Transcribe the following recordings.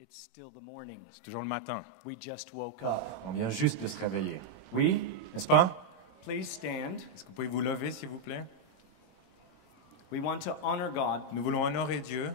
It's still the morning. C'est toujours le matin. We just woke up. On vient juste de se réveiller. Oui? N'est-ce pas? Please stand. Est-ce que vous pouvez vous lever, s'il vous plaît? We want to honor God. Nous voulons honorer Dieu.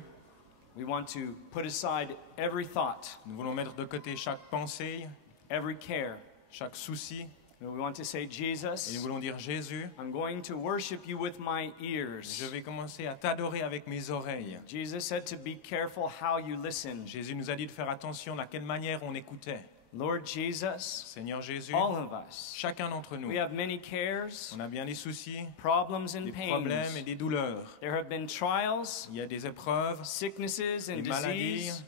We want to put aside every thought, Nous voulons mettre de côté chaque pensée, every care. chaque souci. We want to say, Et nous Jesus, voulons dire, Jésus, I'm going to worship you with my ears. je vais commencer à t'adorer avec mes oreilles. Jesus said to be careful how you listen. Jésus nous a dit de faire attention à quelle manière on écoutait. Lord Jesus, Seigneur Jésus, all of us, chacun d'entre nous, we have many cares, on a bien des soucis, problems and des problèmes et pains. des douleurs. There have been trials, Il y a des épreuves, sicknesses and des maladies. disease.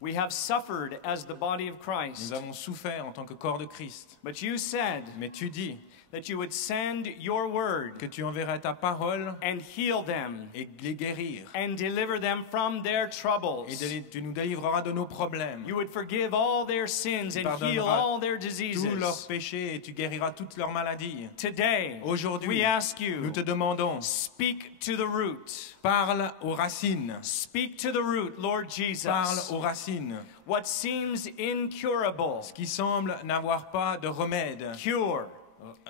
We have suffered as the body of Christ. Nous avons souffert en tant que corps de Christ. But you said Mais tu dis that you would send your word que tu enverrais ta parole and heal them et les guérir. and deliver them from their Et troubles. tu nous délivreras de nos problèmes. You would forgive all their sins and pardonneras heal all their Tous diseases. leurs péchés et tu guériras toutes leurs maladies. Today, Aujourd'hui, we ask nous you, te demandons, speak to the root. parle aux racines. Speak to the root, Lord Parle Jesus. aux racines. What seems incurable, Ce qui semble n'avoir pas de remède. cure,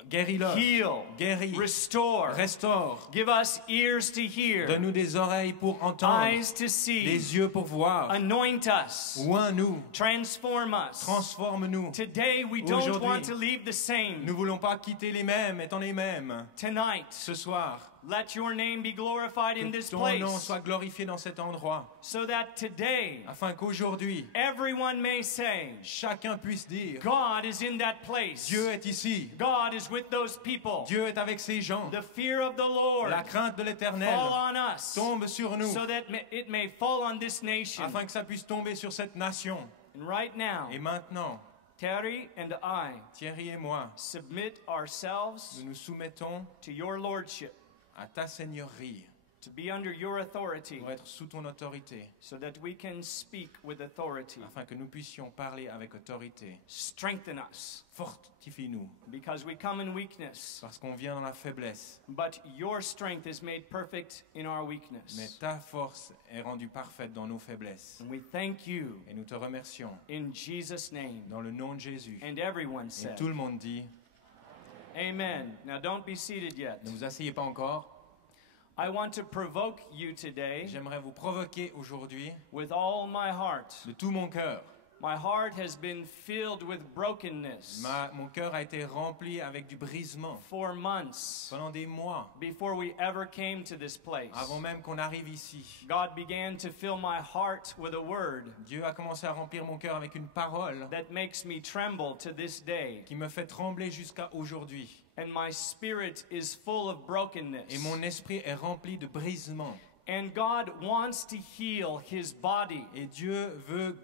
Guéris-le. heal, Guéris. restore. Restaure. Give us ears to hear, Donne-nous des oreilles pour entendre. eyes to see, Des yeux pour voir. anoint us, Oins-nous. transform us. Transforme-nous. Today we don't Aujourd'hui, want to leave the same. Nous ne voulons pas quitter les mêmes étant les mêmes. Tonight, Ce soir, let your name be glorified in que this ton place, nom soit glorifié dans cet endroit. so that today Afin qu'aujourd'hui, everyone may say, chacun puisse dire, God is in that place. Dieu est ici. God is with those people. Dieu est avec ces gens. The fear of the Lord La crainte de l'Éternel fall on us, tombe sur nous. so that it may fall on this nation. Afin que ça puisse tomber sur cette nation. And right now, Et maintenant, Terry and I Thierry et moi, submit ourselves nous nous soumettons to your lordship, à ta seigneurie to be under your authority, pour être sous ton autorité, so that we can speak with authority. afin que nous puissions parler avec autorité. Strengthen us, Fortifie-nous, because we come in weakness, parce qu'on vient dans la faiblesse, but your strength is made perfect in our mais weakness. ta force est rendue parfaite dans nos faiblesses. And we thank you Et nous te remercions in Jesus' name. dans le nom de Jésus. And everyone Et said, tout le monde dit, Amen. Now don't be seated yet. ne vous asseyez pas encore. I want to provoke you today J'aimerais vous provoquer aujourd'hui with all my heart. de tout mon cœur. My heart has been filled with brokenness Mon cœur a été rempli avec du brisement for months pendant des mois, before we ever came to this place. avant même qu'on arrive ici. God began to fill my heart with a word Dieu a commencé à remplir mon cœur avec une parole that makes me tremble to this day. qui me fait trembler jusqu'à aujourd'hui. And my spirit is full of Et brokenness. mon esprit est rempli de brisement. And God wants to heal his body Et Dieu veut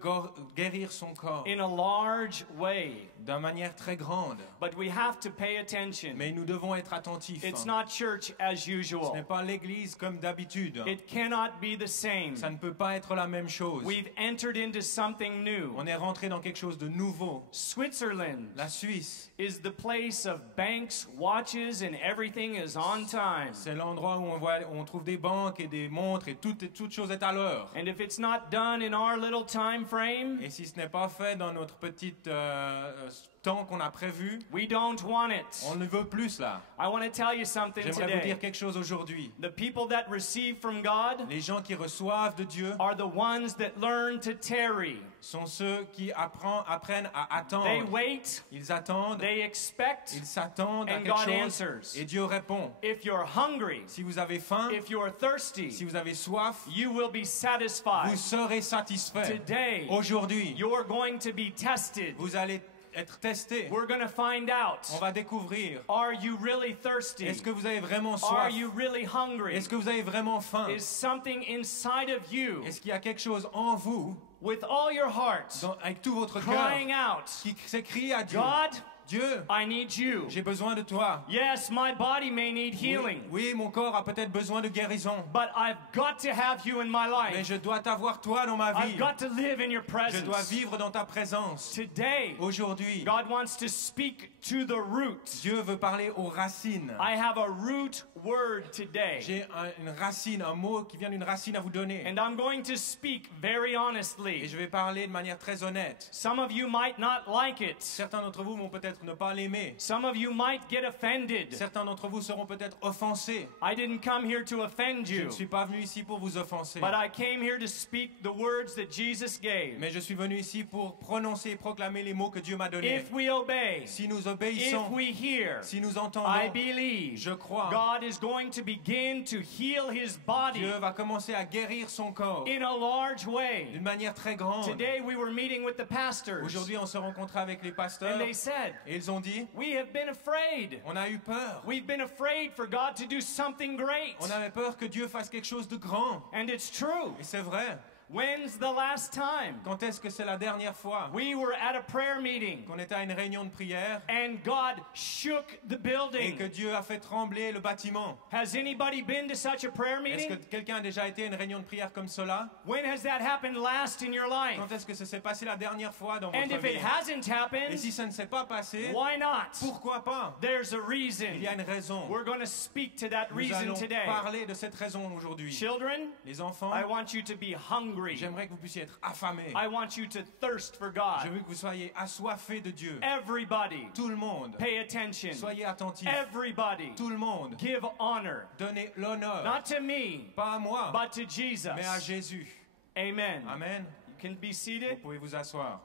guérir son corps in a large way. d'une manière très grande. But we have to pay attention. Mais nous devons être attentifs. It's not church as Ce usual. n'est pas l'église comme d'habitude. It cannot be the same. Ça ne peut pas être la même chose. We've entered into something new. On est rentré dans quelque chose de nouveau. Switzerland La Suisse, is the place of banks, watches, and everything is on time. c'est l'endroit où on trouve des banques et des montres et toute chose est à l'heure. And if it's not done in our little time frame, Et si ce n'est pas fait dans notre petit temps qu'on a prévu, we don't want it. on ne veut plus là. I want to tell you something J'aimerais vous today. dire quelque chose aujourd'hui. The people that receive from God Les gens qui reçoivent de Dieu are the ones that learn to tarry. sont ceux qui apprennent à They attendre. wait, Ils attendent, they expect, ils s'attendent à and quelque God chose answers. et Dieu répond. If you're hungry, Si vous avez faim, if you're thirsty, si vous avez soif, you will be satisfied. vous serez satisfait. Today, Aujourd'hui, you're going to be tested. vous allez être testé. We're going to find On out, va découvrir. are you really thirsty? Est-ce que vous avez vraiment Are soif? you really hungry? Est-ce que vous avez vraiment faim? Is something inside of you, Est-ce qu'il y a quelque chose en vous, with all your heart, avec tout votre cœur, crying out, qui s'écrie à Dieu? God, Dieu, I need you. j'ai besoin de toi. Yes, my body may need Oui, healing, oui, mon corps a peut-être besoin de guérison. but I've got to have you in my Mais life. je dois t'avoir toi dans ma vie. I've got to live in your Je dois presence. vivre dans ta présence. Today, Aujourd'hui, God wants to speak to the root. Dieu veut parler aux racines. I have a root word today, J'ai une racine, un mot qui vient d'une racine à vous donner. and I'm going to speak very Et honestly. je vais parler de manière très honnête. Some of you might not like it. Certains d'entre vous vont peut-être ne pas l'aimer. Some of you might get offended. Certains d'entre vous seront peut-être offensés. I didn't come here to offend Je you, ne suis pas venu ici pour vous offenser. but I came here to speak the words that Jesus gave. Mais je suis venu ici pour prononcer et proclamer les mots que Dieu m'a donnés. If we obey, Si nous if obéissons, we hear, si nous I entendons, believe je crois, God is going to begin to heal his body Dieu va commencer à guérir son corps in a large way. d'une manière très grande. Today we were meeting with the pastors, Aujourd'hui, on se rencontrait avec les pasteurs and they said, et ils ont dit, we have been afraid. on a eu peur. We've been afraid for God to do something great. On avait peur que Dieu fasse quelque chose de grand. And it's true. Et c'est vrai. When's the last time Quand est-ce que c'est la dernière fois we were at a prayer meeting qu'on était à une réunion de prière and God shook the et building? que Dieu a fait trembler le bâtiment? Has anybody been to such a prayer Est-ce que meeting? quelqu'un a déjà été à une réunion de prière comme cela? When has that happened last in your life? Quand est-ce que ça s'est passé la dernière fois dans And votre if it vie? hasn't Et happened, si ça ne s'est pas passé, why not? pourquoi pas? There's a Il reason. y a une raison. We're going to speak to that Nous reason allons today. parler de cette raison aujourd'hui. Children, Les enfants, I want you to be hungry. j'aimerais que vous puissiez être affamés. I want you to thirst for Je God. veux que vous soyez assoiffés de Dieu. Everybody, Tout le monde, pay attention. soyez attentifs. Everybody, Tout le monde, give honor. donnez l'honneur, Not to me, pas à moi, but to Jesus. mais à Jésus. Amen. Amen. You can be Vous seated. pouvez vous asseoir.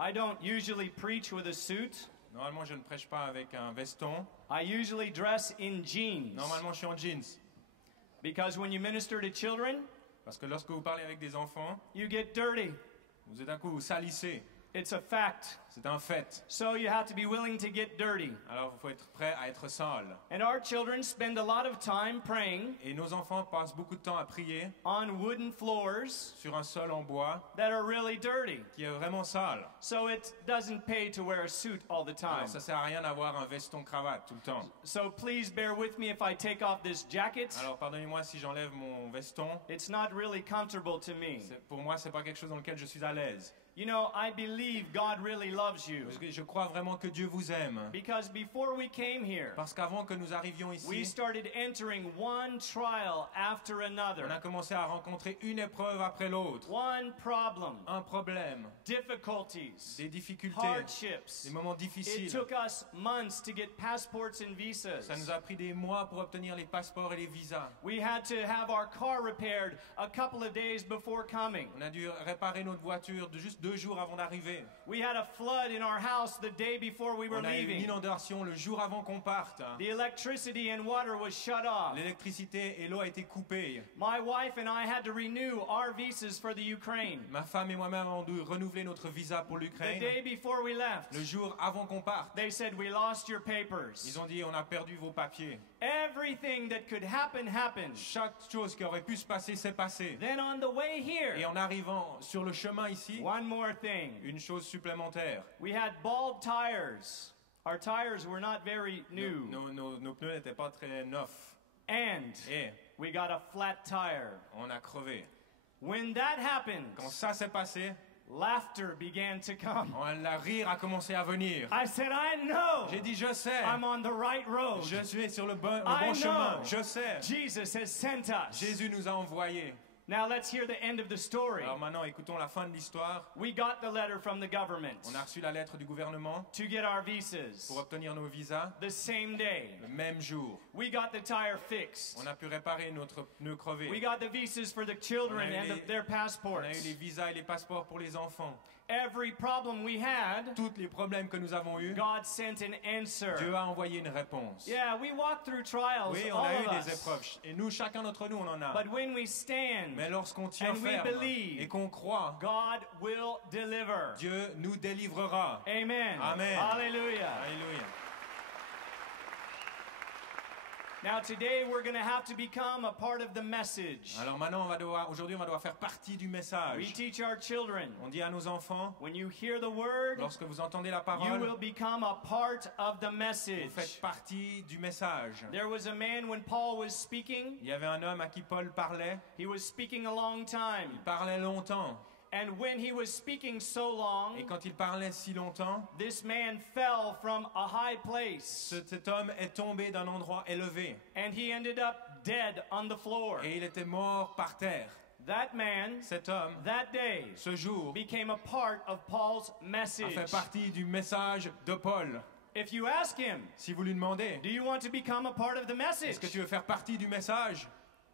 I don't usually preach with a suit. Normalement, je ne prêche pas avec un veston. I usually dress in jeans. Normalement, je suis en jeans. Because when you minister to children, Parce que lorsque vous parlez avec des enfants, you get dirty. vous êtes d'un coup, vous salissez. It's a fact. C'est un fait. So you have to be willing to get dirty. Alors, il faut être prêt à être sale. And our children spend a lot of time praying Et nos enfants passent beaucoup de temps à prier on wooden floors sur un sol en bois that are really dirty. qui est vraiment sale. So it doesn't pay to wear a suit all the time. Alors, ça sert à rien d'avoir un veston cravate tout le temps. So please bear with me if I take off this jacket. Alors, pardonnez-moi si j'enlève mon veston. It's not really comfortable to me. Pour moi, c'est pas quelque chose dans lequel je suis à l'aise. You know, I believe God really loves you. Parce que je crois vraiment que Dieu vous aime. Because before we came here, Parce qu'avant que nous arrivions we ici, started entering one trial after on a another. commencé à rencontrer une épreuve après l'autre. One problem, Un problème, difficulties, des difficultés, hardships. des moments It difficiles. took us months to get passports and visas. Ça nous a pris des mois pour obtenir les passeports et les visas. We had to have our car repaired a couple of days before coming. On a dû réparer notre voiture de juste 2 jours avant d'arriver. We had a flood in our house the day before we were On a eu une leaving. inondation le jour avant qu'on parte. The electricity and water was shut off. L'électricité et l'eau a été coupée. My wife and I had to renew our visas for the Ukraine. Ma femme et moi-même avons dû renouveler notre visa pour The l'Ukraine. day before we left, Le jour avant qu'on parte, they said, we lost your papers. ils ont dit on a perdu vos papiers. Everything that could happen, happened. Chaque chose qui aurait pu se passer s'est passée. Then on the way Et here, en arrivant sur le chemin ici, one more thing. une chose supplémentaire. We had bald tires. Our tires were not very new. Nos pneus n'étaient pas très neufs. And Et we got a flat tire. on a crevé. When that happened, Quand ça s'est passé, laughter began to come. la rire a commencé à venir. I said, I know J'ai dit je sais. I'm on the right road. Je suis sur le bon I chemin. know. Je sais. Jesus has sent us. Jésus nous a envoyés. Now let's hear the end of the story. Alors maintenant, écoutons la fin de l'histoire. We got the letter from the government On a reçu la lettre du gouvernement to get our visas pour obtenir nos visas the same day. le même jour. We got the tire fixed. On a pu réparer notre pneu We crevé. got the visas for the children On a eu and les- their On a eu les passports. visas et les passeports pour les enfants. Every problem we had, Tous les problèmes que nous avons eus, God sent an Dieu answer. a envoyé une réponse. Yeah, we walk through trials, Oui, on all a eu of des us. épreuves. Et nous, chacun d'entre nous, on en a. But when we stand, Mais lorsqu'on tient and we ferme believe, et qu'on croit, God will deliver. Dieu nous délivrera. Amen. Amen. Hallelujah. Alléluia. Now today we're going to have to become a part of the message. Alors maintenant, aujourd'hui, on va devoir faire partie du We message. teach our children, On dit à nos enfants, when you hear the word, lorsque vous entendez la you parole, will become a part of the vous message. faites partie du message. There was a man when Paul was speaking, Il y avait un homme à qui Paul parlait. he was speaking a long time. Il parlait longtemps. And when he was speaking so Et long, quand il parlait si longtemps, this man fell from a high place. cet homme est tombé d'un endroit élevé. And he ended up dead on the floor. Et il était mort par terre. That man, Cet homme, that day, ce jour, became a part of Paul's a message. fait partie du message de Paul. If you ask him, Si vous lui demandez, do you want to become a part of the message? est-ce que tu veux faire partie du message?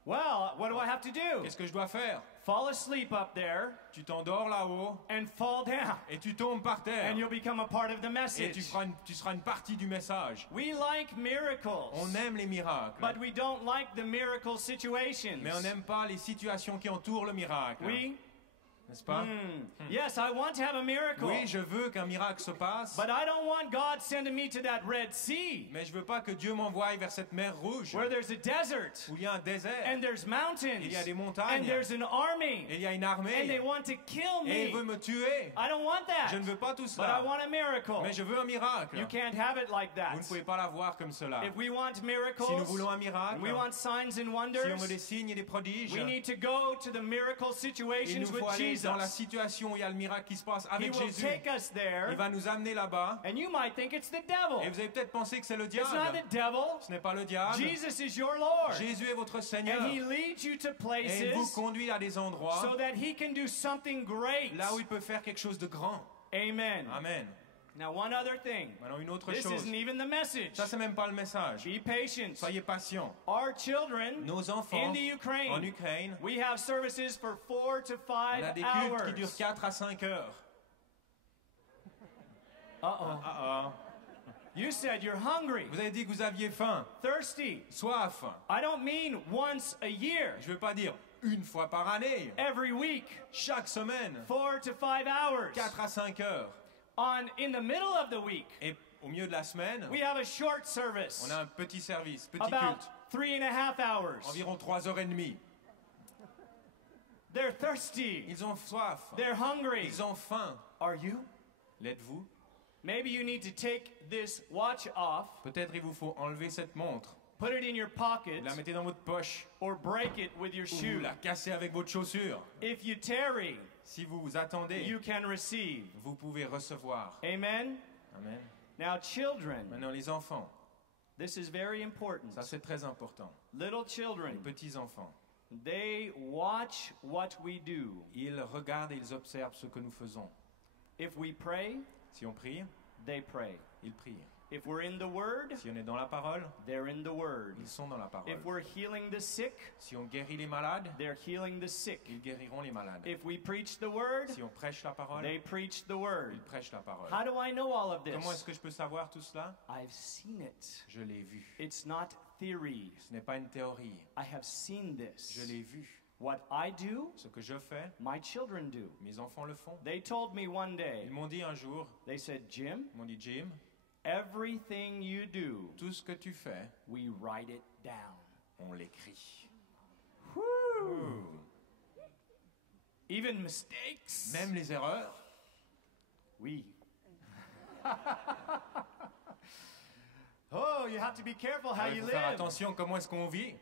Well, what do I have to do? Qu'est-ce que je dois faire? Fall asleep up there Tu t'endors là-haut and fall down, et tu tombes par terre. and you'll become a part of the Et message. tu seras une partie du message. We like miracles, On aime les miracles, but we don't like the miracle situations. mais on n'aime pas les situations qui entourent le miracle. We? N'est-ce pas? Yes, I want to have a miracle. Oui, je veux qu'un miracle se passe, But I don't want God sending me to that Red Sea mais je veux pas que Dieu m'envoie vers cette mer rouge where there's a desert où il y a un désert and there's mountains il y a des and montagnes there's an army et il y a une and they armée want to kill et me. il veut me tuer. I don't want that. Je ne veux pas tout But I cela, want a miracle. mais je veux un miracle. You can't have it like that. Vous ne pouvez pas l'avoir comme cela. If we want Si nous miracles, voulons un miracle, and we want signs and si on wonders, veut des signes et des prodiges, we need to go to the miracle il situations nous with faut aller dans la Jesus. situation où il y a le miracle qui se passe He avec will Jésus. take us Il there, va nous amener là-bas and you might think it's the devil. et vous avez peut-être pensé que c'est le It's not diable. the devil. Ce n'est pas le diable. Jesus is your Lord. Jésus est votre Seigneur And he leads you to et il vous places conduit à des endroits so that he can do something great. là où il peut faire quelque chose de grand. Amen. Amen. Now, one other thing. Maintenant, une autre This chose. isn't even the message. Ça, c'est même pas le message. Be patient. Soyez patients. Our children Nos enfants in the en Ukraine, Ukraine, we have services for 4 to 5 on a des cultes hours. qui durent 4 à 5 heures. Uh-oh. Ah, ah. You said you're hungry, Vous avez dit que vous aviez faim, thirsty. soif. I don't mean once a year, Je ne veux pas dire une fois par année, every week, chaque semaine, 4 to 5 hours. 4 à 5 heures. In the middle of the week, Et au milieu de la semaine, we have a short service, on a un petit service, petit about culte, 3.5 hours. environ 3 heures et demie. They're thirsty. Ils ont soif, They're hungry. ils ont faim. Are you? L'êtes-vous? Maybe you need to take this watch off, Peut-être il vous faut enlever cette montre, put it in your pocket, vous la mettez dans votre poche, or break it with your ou vous shoe. la cassez avec votre chaussure. If you tarry, Si vous vous attendez, you can receive. vous pouvez recevoir. Amen? Amen. Now, children, Maintenant, les enfants, this is very important. ça c'est très important. Little Les children, petits enfants, they watch what we do. ils regardent et ils observent ce que nous faisons. If we pray, Si on prie, they pray. ils prient. If we're in the Word, Si on est dans la parole, they're in the Word. ils sont dans la parole. If we're healing the sick, Si on guérit les malades, they're healing the sick. ils guériront les malades. If we preach the Word, Si on prêche la parole, they preach the Word. ils prêchent la parole. How do I know all of Comment est-ce this? que je peux savoir tout cela? I've seen it. Je l'ai vu. It's not theory. Ce n'est pas une théorie. I have seen this. Je l'ai vu. What I do, Ce que je fais, my children do. mes enfants le font. They told me one day, Ils m'ont dit un jour, they said, Jim, ils m'ont dit Jim, everything you do, tout ce que tu fais, we write it down. on l'écrit. Even mistakes? Même les erreurs, Oui. Oh, you have to be careful how il you faut faire live. attention comment est-ce qu'on vit.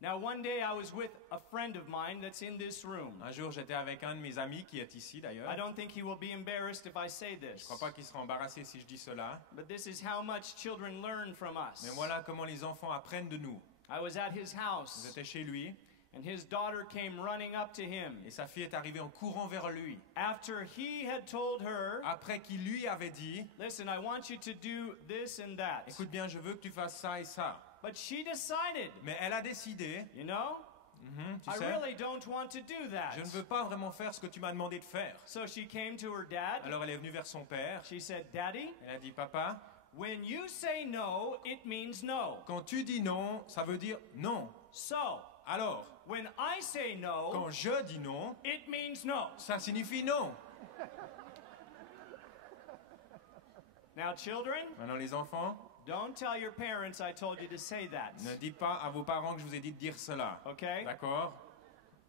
Now, one day I was with a friend of mine that's in this room. Un jour, j'étais avec un de mes amis qui est ici d'ailleurs. I don't think he will be embarrassed if I say Je ne this. crois pas qu'il sera embarrassé si je dis cela. But this is how much children learn from us. Mais voilà comment les enfants apprennent de nous. I was at his house, J'étais chez lui and his daughter came running up to him. et sa fille est arrivée en courant vers lui. After he had told her, Après qu'il lui avait dit, listen, I want you to do this and that. écoute bien, je veux que tu fasses ça et ça. But she decided, Mais elle a décidé, you know, tu I sais, really don't want to do that. je ne veux pas vraiment faire ce que tu m'as demandé de faire. So she came to her dad. Alors elle est venue vers son père. She said, Daddy, Elle a dit, papa, when you say no, it means no. quand tu dis non, ça veut dire non. So, Alors, when I say no, quand je dis non, it means no. ça signifie non. Now, children, Maintenant, les enfants, don't tell your parents I told you to say that. ne dites pas à vos parents que je vous ai dit de dire cela. Okay? D'accord?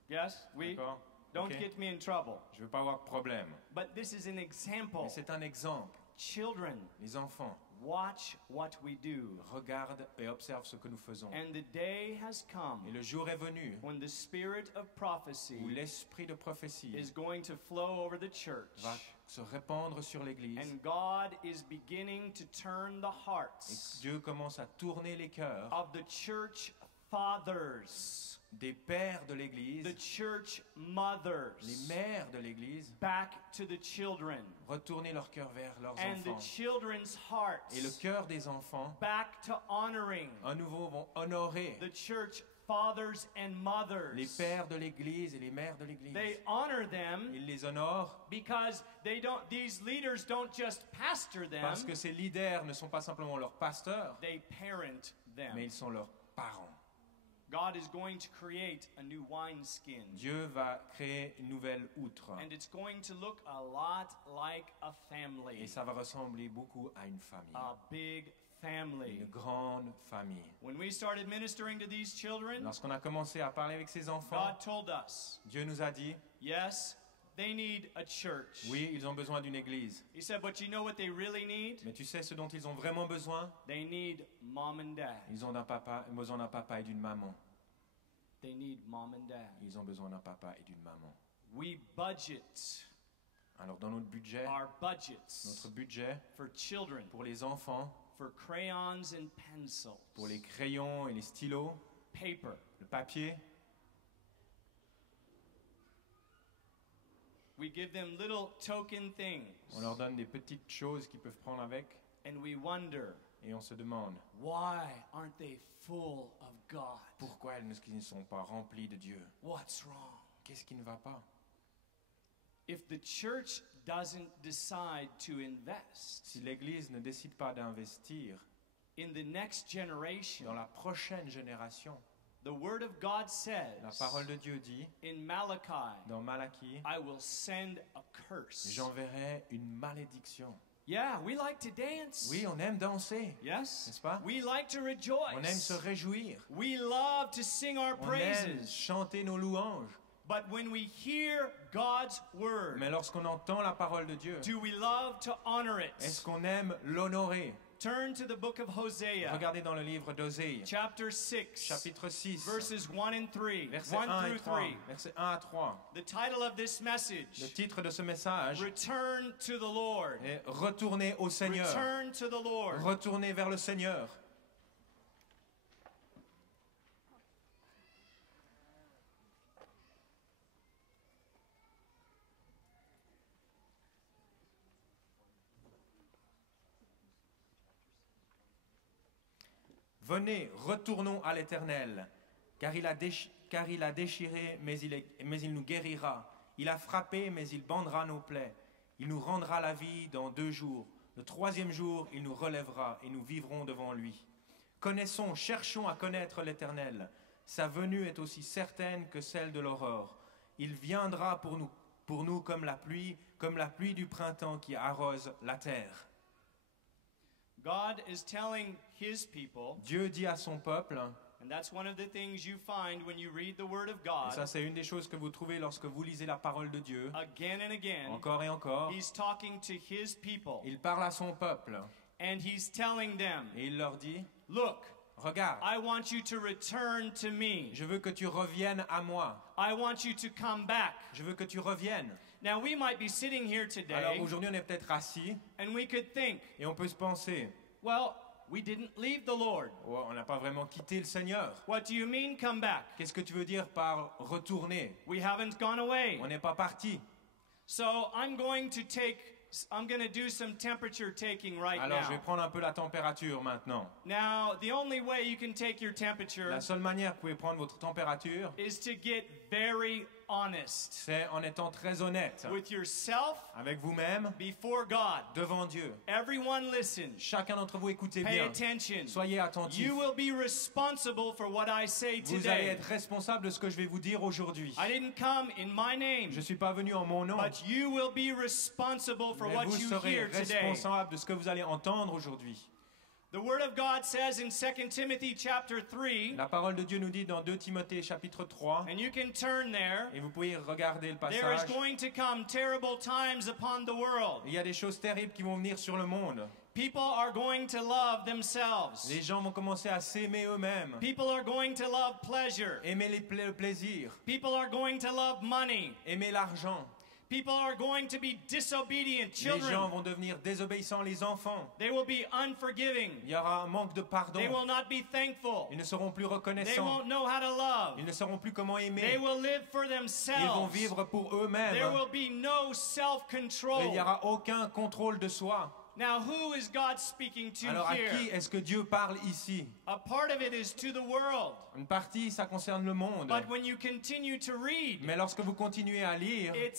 Yes? We D'accord? don't Ok. get me in trouble. Je ne veux pas avoir de problème. But this is an example. Mais c'est un exemple. Children, Les enfants watch what we do. regardent et observent ce que nous faisons. And the day has come Et le jour est venu when the spirit of où prophecy l'esprit de prophétie is going to flow over the church. va se répandre sur l'Église. And God is beginning to turn the Et hearts Dieu commence à tourner les cœurs of the church fathers, des pères de l'Église, the church les mothers, mères de l'Église, back to the children, retourner leur cœur vers leurs and the enfants. children's hearts Et le cœur des enfants, back to honoring à nouveau, vont honorer the church fathers and mothers. les pères de l'Église et les mères de l'Église. They honor them Ils les honorent because these leaders don't just pastor them, parce que ces leaders ne sont pas simplement leurs pasteurs, they parent them. mais ils sont leurs parents. God is going to create a new wineskin. Dieu va créer une nouvelle outre. And it's going to look a lot like a Et family, ça va ressembler beaucoup à une famille. a big family. Une grande famille. When we started ministering to these children, Lorsqu'on a commencé à parler avec ces enfants, God told us, Dieu nous a dit, yes, they need a church. oui, ils ont besoin d'une église. He said, but you know what they really need? Mais tu sais ce dont ils ont vraiment besoin? They need mom and dad. Ils ont besoin d'un papa et d'une maman. They need mom and dad. Ils ont besoin d'un papa et d'une maman. We budget Alors dans notre budget our budgets for children, pour les enfants, for crayons and pencils, pour les crayons et les stylos, paper. le papier, We give them little token things, on leur donne des petites choses qu'ils peuvent prendre avec and we wonder, et on se demande why aren't they full of God? pourquoi ils ne sont pas remplis de Dieu. What's wrong? Qu'est-ce qui ne va pas? If the church doesn't decide to invest Si l'Église ne décide pas d'investir in the next generation, dans la prochaine génération, the Word of God la says parole de Dieu dit in Malachi, dans Malachie, I will send a curse. j'enverrai une malédiction. Yeah, we like to dance. Oui, on aime danser, Yes? n'est-ce pas? We like to On aime se rejoice. réjouir. We love to sing our On aime praises. chanter nos louanges. But when we hear God's word, Mais lorsqu'on entend la parole de Dieu, do we love to honor est-ce it? qu'on aime l'honorer? Turn to the book of Hosea, Regardez dans le livre d'Osée, chapter 6, chapitre 6, verses 1 and 3, versets 1 1 et through 3. 3. Versets 1 à 3. The title of this Le message, titre de ce message Return to the Lord. est Retournez au Seigneur. Return to the Lord. Retournez vers le Seigneur. Venez, retournons à l'Éternel, car il a déchiré, mais il nous guérira. Il a frappé, mais il bandera nos plaies. Il nous rendra la vie dans 2 jours. Le 3e jour, il nous relèvera et nous vivrons devant lui. Connaissons, cherchons à connaître l'Éternel. Sa venue est aussi certaine que celle de l'aurore. Il viendra pour nous comme la pluie du printemps qui arrose la terre. God is telling his people, Dieu dit à son peuple, and that's one of the things you find when you read the Word of et ça God, c'est une des choses que vous trouvez lorsque vous lisez la parole de Dieu, again and again, encore et encore, he's talking to his people, il parle à son peuple and he's telling them, et il leur dit, look, regarde, I want you to return to me. je veux que tu reviennes à moi, I want you to come back. je veux que tu reviennes. Now, we might be sitting here Alors today, aujourd'hui on est peut-être assis and we could think, et on peut se penser, well, we didn't leave the Lord. oh, on n'a pas vraiment quitté le Seigneur. What do you mean, come back? Qu'est-ce que tu veux dire par retourner? We haven't gone away. On n'est pas parti. So I'm going to do some temperature taking right Alors je vais now. prendre un peu la température maintenant. Now, the only way you can take your temperature La seule manière que vous pouvez prendre votre température, is to get very honest C'est en étant très honnête with yourself avec vous-même before God. devant Dieu. Everyone listen. Chacun d'entre vous, écoutez Pay bien. attention. Soyez attentifs. You will be responsible for what I say Vous allez today. être responsable de ce que je vais vous dire aujourd'hui. I didn't come in my name, Je ne suis pas venu en mon nom, but you will be responsible for mais what vous you serez hear today. responsable de ce que vous allez entendre aujourd'hui. The Word of God says in 2 Timothy chapter 3, La parole de Dieu nous dit dans 2 Timothée chapitre 3, and you can turn there, et vous pouvez regarder le there is passage, going to come terrible times upon the world. il y a des choses terribles qui vont venir sur le monde. People are going to love themselves. Les gens vont commencer à s'aimer eux-mêmes, People are going to love pleasure. aimer le plaisir, People are going to love money. aimer l'argent. People are going to be disobedient Les gens children. vont devenir désobéissants, les enfants. They will be unforgiving. Il y aura un manque de pardon. They will not be thankful. Ils ne seront plus They reconnaissants. won't know how to love. Ils ne sauront plus comment They aimer. will live for Ils vont themselves. vivre pour There eux-mêmes. will be no Et self-control. il n'y aura aucun contrôle de soi. Now, who is God speaking to Alors à qui here? est-ce que Dieu parle ici? A part of it is to the world. Une partie, ça concerne le monde. But when you continue to read, Mais lorsque vous continuez à lire, it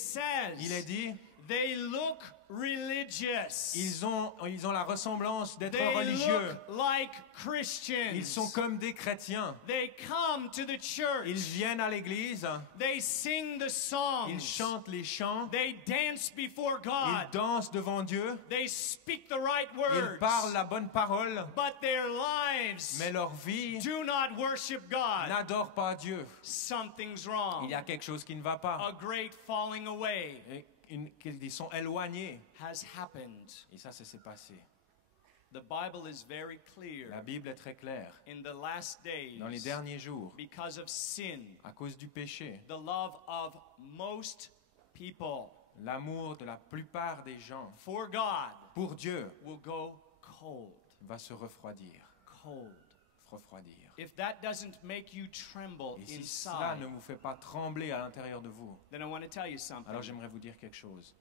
il est says dit, they look religious. ils ont la ressemblance d'être They religieux. look like Christians. Ils sont comme des chrétiens. They come to the Ils church. viennent à l'église, They sing the songs. ils chantent les chants, They dance before ils God. dansent devant Dieu, They speak the right ils words. parlent la bonne parole, But their lives mais leur vie do not worship God. n'adore pas Dieu. Something's Il wrong. y a quelque chose qui ne va pas. A great falling away Et ils sont éloignés. has happened. Et ça s'est passé. The Bible is very clear. La Bible est très claire. In the last days, Dans les derniers jours, because of sin, à cause du péché, the love of most people l'amour de la plupart des gens for God pour Dieu will go cold. va se refroidir. Cold. Refroidir. If that doesn't make you tremble Et si cela inside, ne vous fait pas trembler à l'intérieur de vous, then I want to tell you something. alors j'aimerais vous dire quelque chose.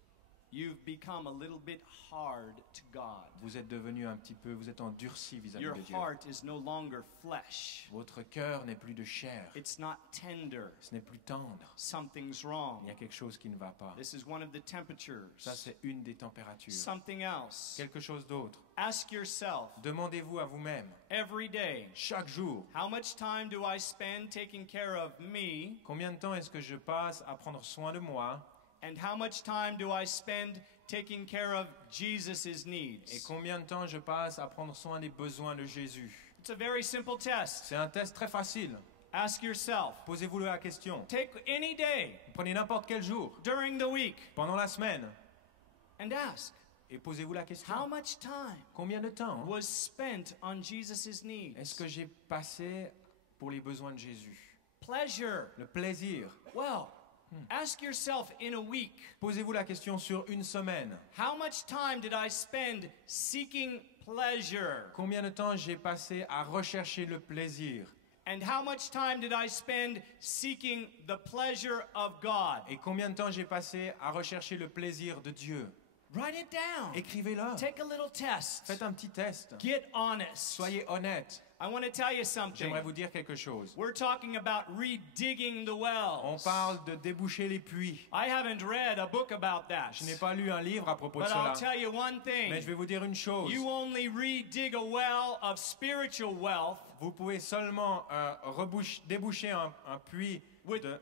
You've become a little bit hard to God. Vous êtes devenu un petit peu, vous êtes endurci vis-à-vis Your de Dieu. heart is no longer flesh. Votre cœur n'est plus de chair. It's not tender. Ce n'est plus tendre. Something's wrong. Il y a quelque chose qui ne va pas. This is one of the temperatures. Ça, c'est une des températures. Something else. Quelque chose d'autre. Ask yourself Demandez-vous à vous-même, every day, chaque jour, how much time do I spend taking care of me, combien de temps est-ce que je passe à prendre soin de moi and how much time do I spend taking care of Jesus' et needs? combien de temps je passe à prendre soin des besoins de Jésus? It's a very simple test. C'est un test très facile. Ask yourself. Posez-vous la question. Take any day Prenez n'importe quel jour, during the week pendant la semaine, and ask, et posez-vous la question. how much time Combien de temps was spent on Jesus' est-ce needs? que j'ai passé pour les besoins de Jésus? Pleasure. Le plaisir. Well, ask yourself in a week, Posez-vous la question sur une semaine. how much time did I spend seeking pleasure? Combien de temps j'ai passé à rechercher le plaisir? And how much time did I spend seeking the pleasure of God? Et combien de temps j'ai passé à rechercher le plaisir de Dieu? Write it down. Écrivez-le. Take a little test. Faites un petit test. Get honest. Soyez honnête. I want to tell you something. J'aimerais vous dire quelque chose. We're talking about redigging the On wells. parle de déboucher les puits. I haven't read a book about that. Je n'ai pas lu un livre à propos de But I'll cela. tell you one thing. Mais je vais vous dire une chose. You only redig a well of spiritual wealth Vous pouvez seulement déboucher un puits With- de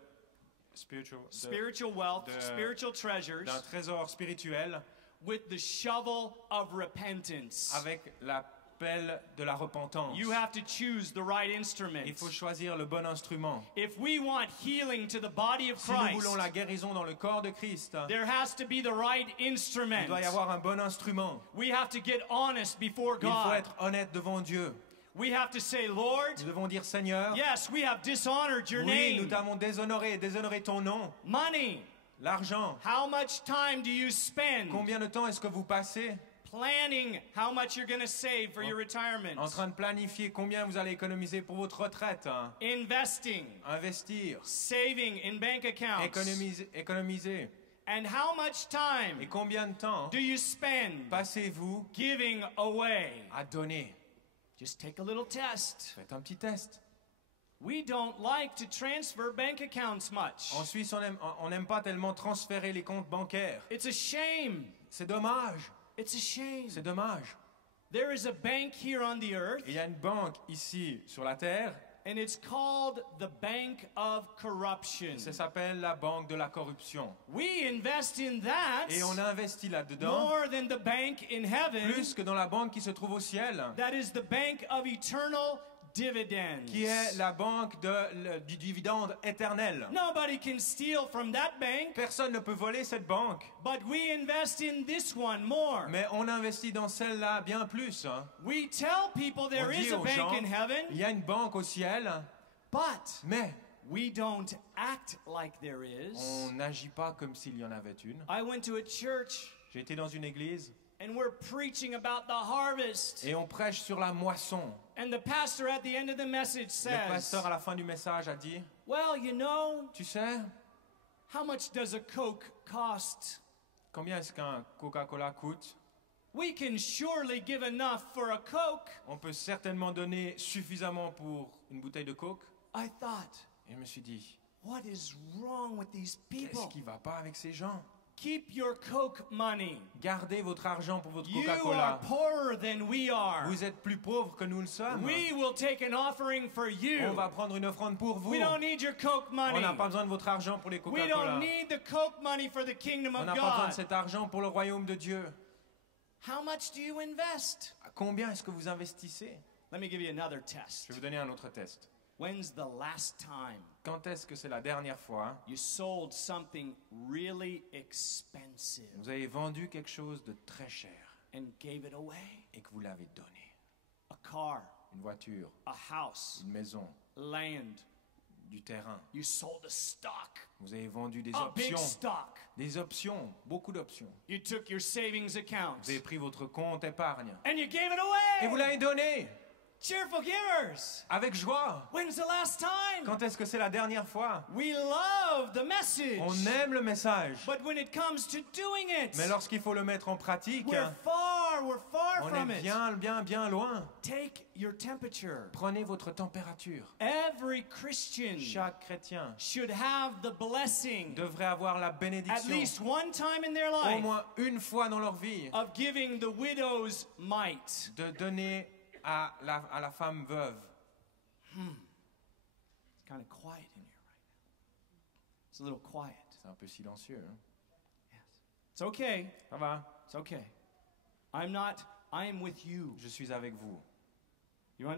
spiritual wealth, de- spiritual treasures, d'un trésor spirituel with the shovel of repentance. avec la pelle de la repentance. You have to choose the right Il instrument. faut choisir le bon instrument. If we want healing to the body of Si nous Christ, voulons la guérison dans le corps de Christ, there has to be the right il instrument. doit y avoir un bon instrument. We have to get honest before Il faut God. être honnête devant Dieu. We have to say, Lord, Nous devons dire, Seigneur, yes, we have dishonored your oui, nous name. t'avons déshonoré ton nom, Money. l'argent. How much time do you spend Combien de temps est-ce que vous passez planning how much you're going to save for your retirement? en train de planifier combien vous allez économiser pour votre retraite, hein? Investing, Investir, saving in bank accounts. économiser. And how much time Et combien de temps do you spend passez-vous giving away? à donner? Just take a little test. Faites un petit test. We don't like to transfer bank accounts much. En Suisse, on n'aime pas tellement transférer les comptes bancaires. It's a shame. C'est dommage. It's a shame. C'est dommage. There is a bank here on the earth, Il y a une banque ici sur la terre. and it's called the Bank of Corruption. Ça s'appelle la banque de la corruption. We invest in that Et on investit là-dedans more than the bank in heaven. plus que dans la banque qui se trouve au ciel, That is the Bank of Eternal Dividends. qui est la banque du dividende éternel. Nobody can steal from that bank, Personne ne peut voler cette banque, but we invest in this one more. mais on investit dans celle-là bien plus. We tell people there On is dit a aux bank gens, in heaven, il y a une banque au ciel, but mais we don't act like there is. on n'agit pas comme s'il y en avait une. I went to a church J'ai été dans une église and we're preaching about the harvest. et on prêche sur la moisson. And the pastor at the end of the message Le says, pasteur à la fin du message a dit, well, you know, tu sais, how much does a Coke cost? combien est-ce qu'un Coca-Cola coûte? We can surely give enough for a Coke. On peut certainement donner suffisamment pour une bouteille de Coke. I thought, Et je me suis dit, what is wrong with these qu'est-ce people? qui va pas avec ces gens? Keep your Coke money. Gardez votre argent pour votre You are Coca-Cola. poorer than we are. Vous êtes plus pauvres que nous le sommes. We will take an offering for On you. va prendre une offrande pour vous. We don't need your Coke On money. n'a pas besoin de votre argent pour les We Coca-Cola. don't need the Coke money for the kingdom On of n'a pas besoin de God. cet argent pour le royaume de Dieu. How much do you invest? À combien est-ce que vous investissez? Let me give you another Je test. vais vous donner un autre test. When's the last time Quand est-ce que c'est la dernière fois you sold something really expensive vous avez vendu quelque chose de très cher and gave it away? et que vous l'avez donné? A car, Une voiture, a house, une maison, land. du terrain. You sold a stock, Vous avez vendu des a big options. stock. Des options, beaucoup d'options. You took your savings account Vous avez pris votre compte épargne and you gave it et vous away. l'avez donné Cheerful givers. avec joie. When's the last time? Quand est-ce que c'est la dernière fois? We love the message. On aime le message, But when it comes to doing it, mais lorsqu'il faut le mettre en pratique, we're far on from est it. bien loin. Take your temperature. Prenez votre température. Every Christian Chaque chrétien should have the blessing devrait avoir la at bénédiction least one time in their au life moins une fois dans leur vie of giving the widow's mite. de donner à la femme veuve. It's kind of quiet in here right now. It's a little quiet. C'est un peu silencieux. Hein? Yes. It's okay. Ça va? It's okay. I am with you. Je suis avec vous.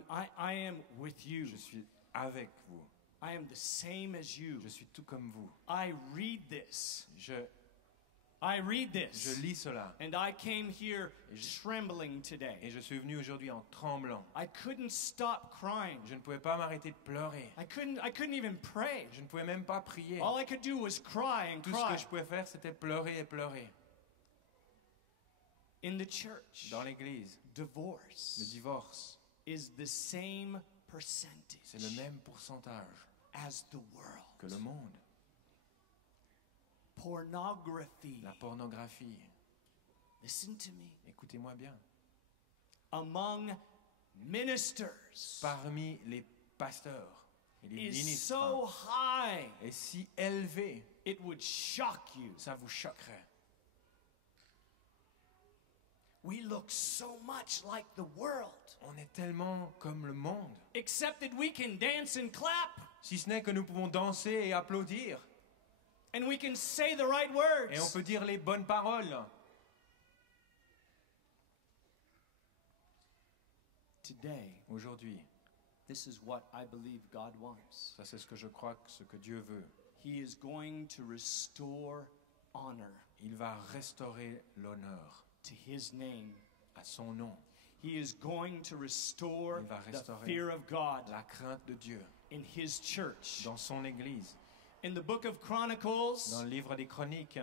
I am with you. Je suis avec vous. I am the same as you. Je suis tout comme vous. I read this. Je this. lis cela. And I came here trembling Et today. je suis venu aujourd'hui en tremblant. I couldn't stop crying. Je ne pouvais pas m'arrêter de pleurer. I couldn't even pray. Je ne pouvais même pas prier. All I could do was cry and Tout ce cry. que je pouvais faire, c'était pleurer et pleurer. In the church, Dans l'église, le divorce divorce, is the same c'est le percentage même pourcentage as the world. que le monde. Pornography. La pornographie, Listen to me. écoutez-moi bien. Among ministers Parmi les pasteurs et les is ministres, so high est si élevé, it would shock you. ça vous choquerait. We look so much like the world, On est tellement comme le monde. except that we can dance and clap Si ce n'est que nous pouvons danser et applaudir. and we can say the right Et on words. peut dire les bonnes paroles. Today, Aujourd'hui, this is what I believe God wants. ça c'est ce que je crois, ce que Dieu veut. He is going to restore honor Il va restaurer l'honneur to His name. à son nom, He is going to restore Il va the restaurer fear of God la crainte de Dieu in His church. dans son église. In the book of Dans Chronicles, le livre des Chroniques,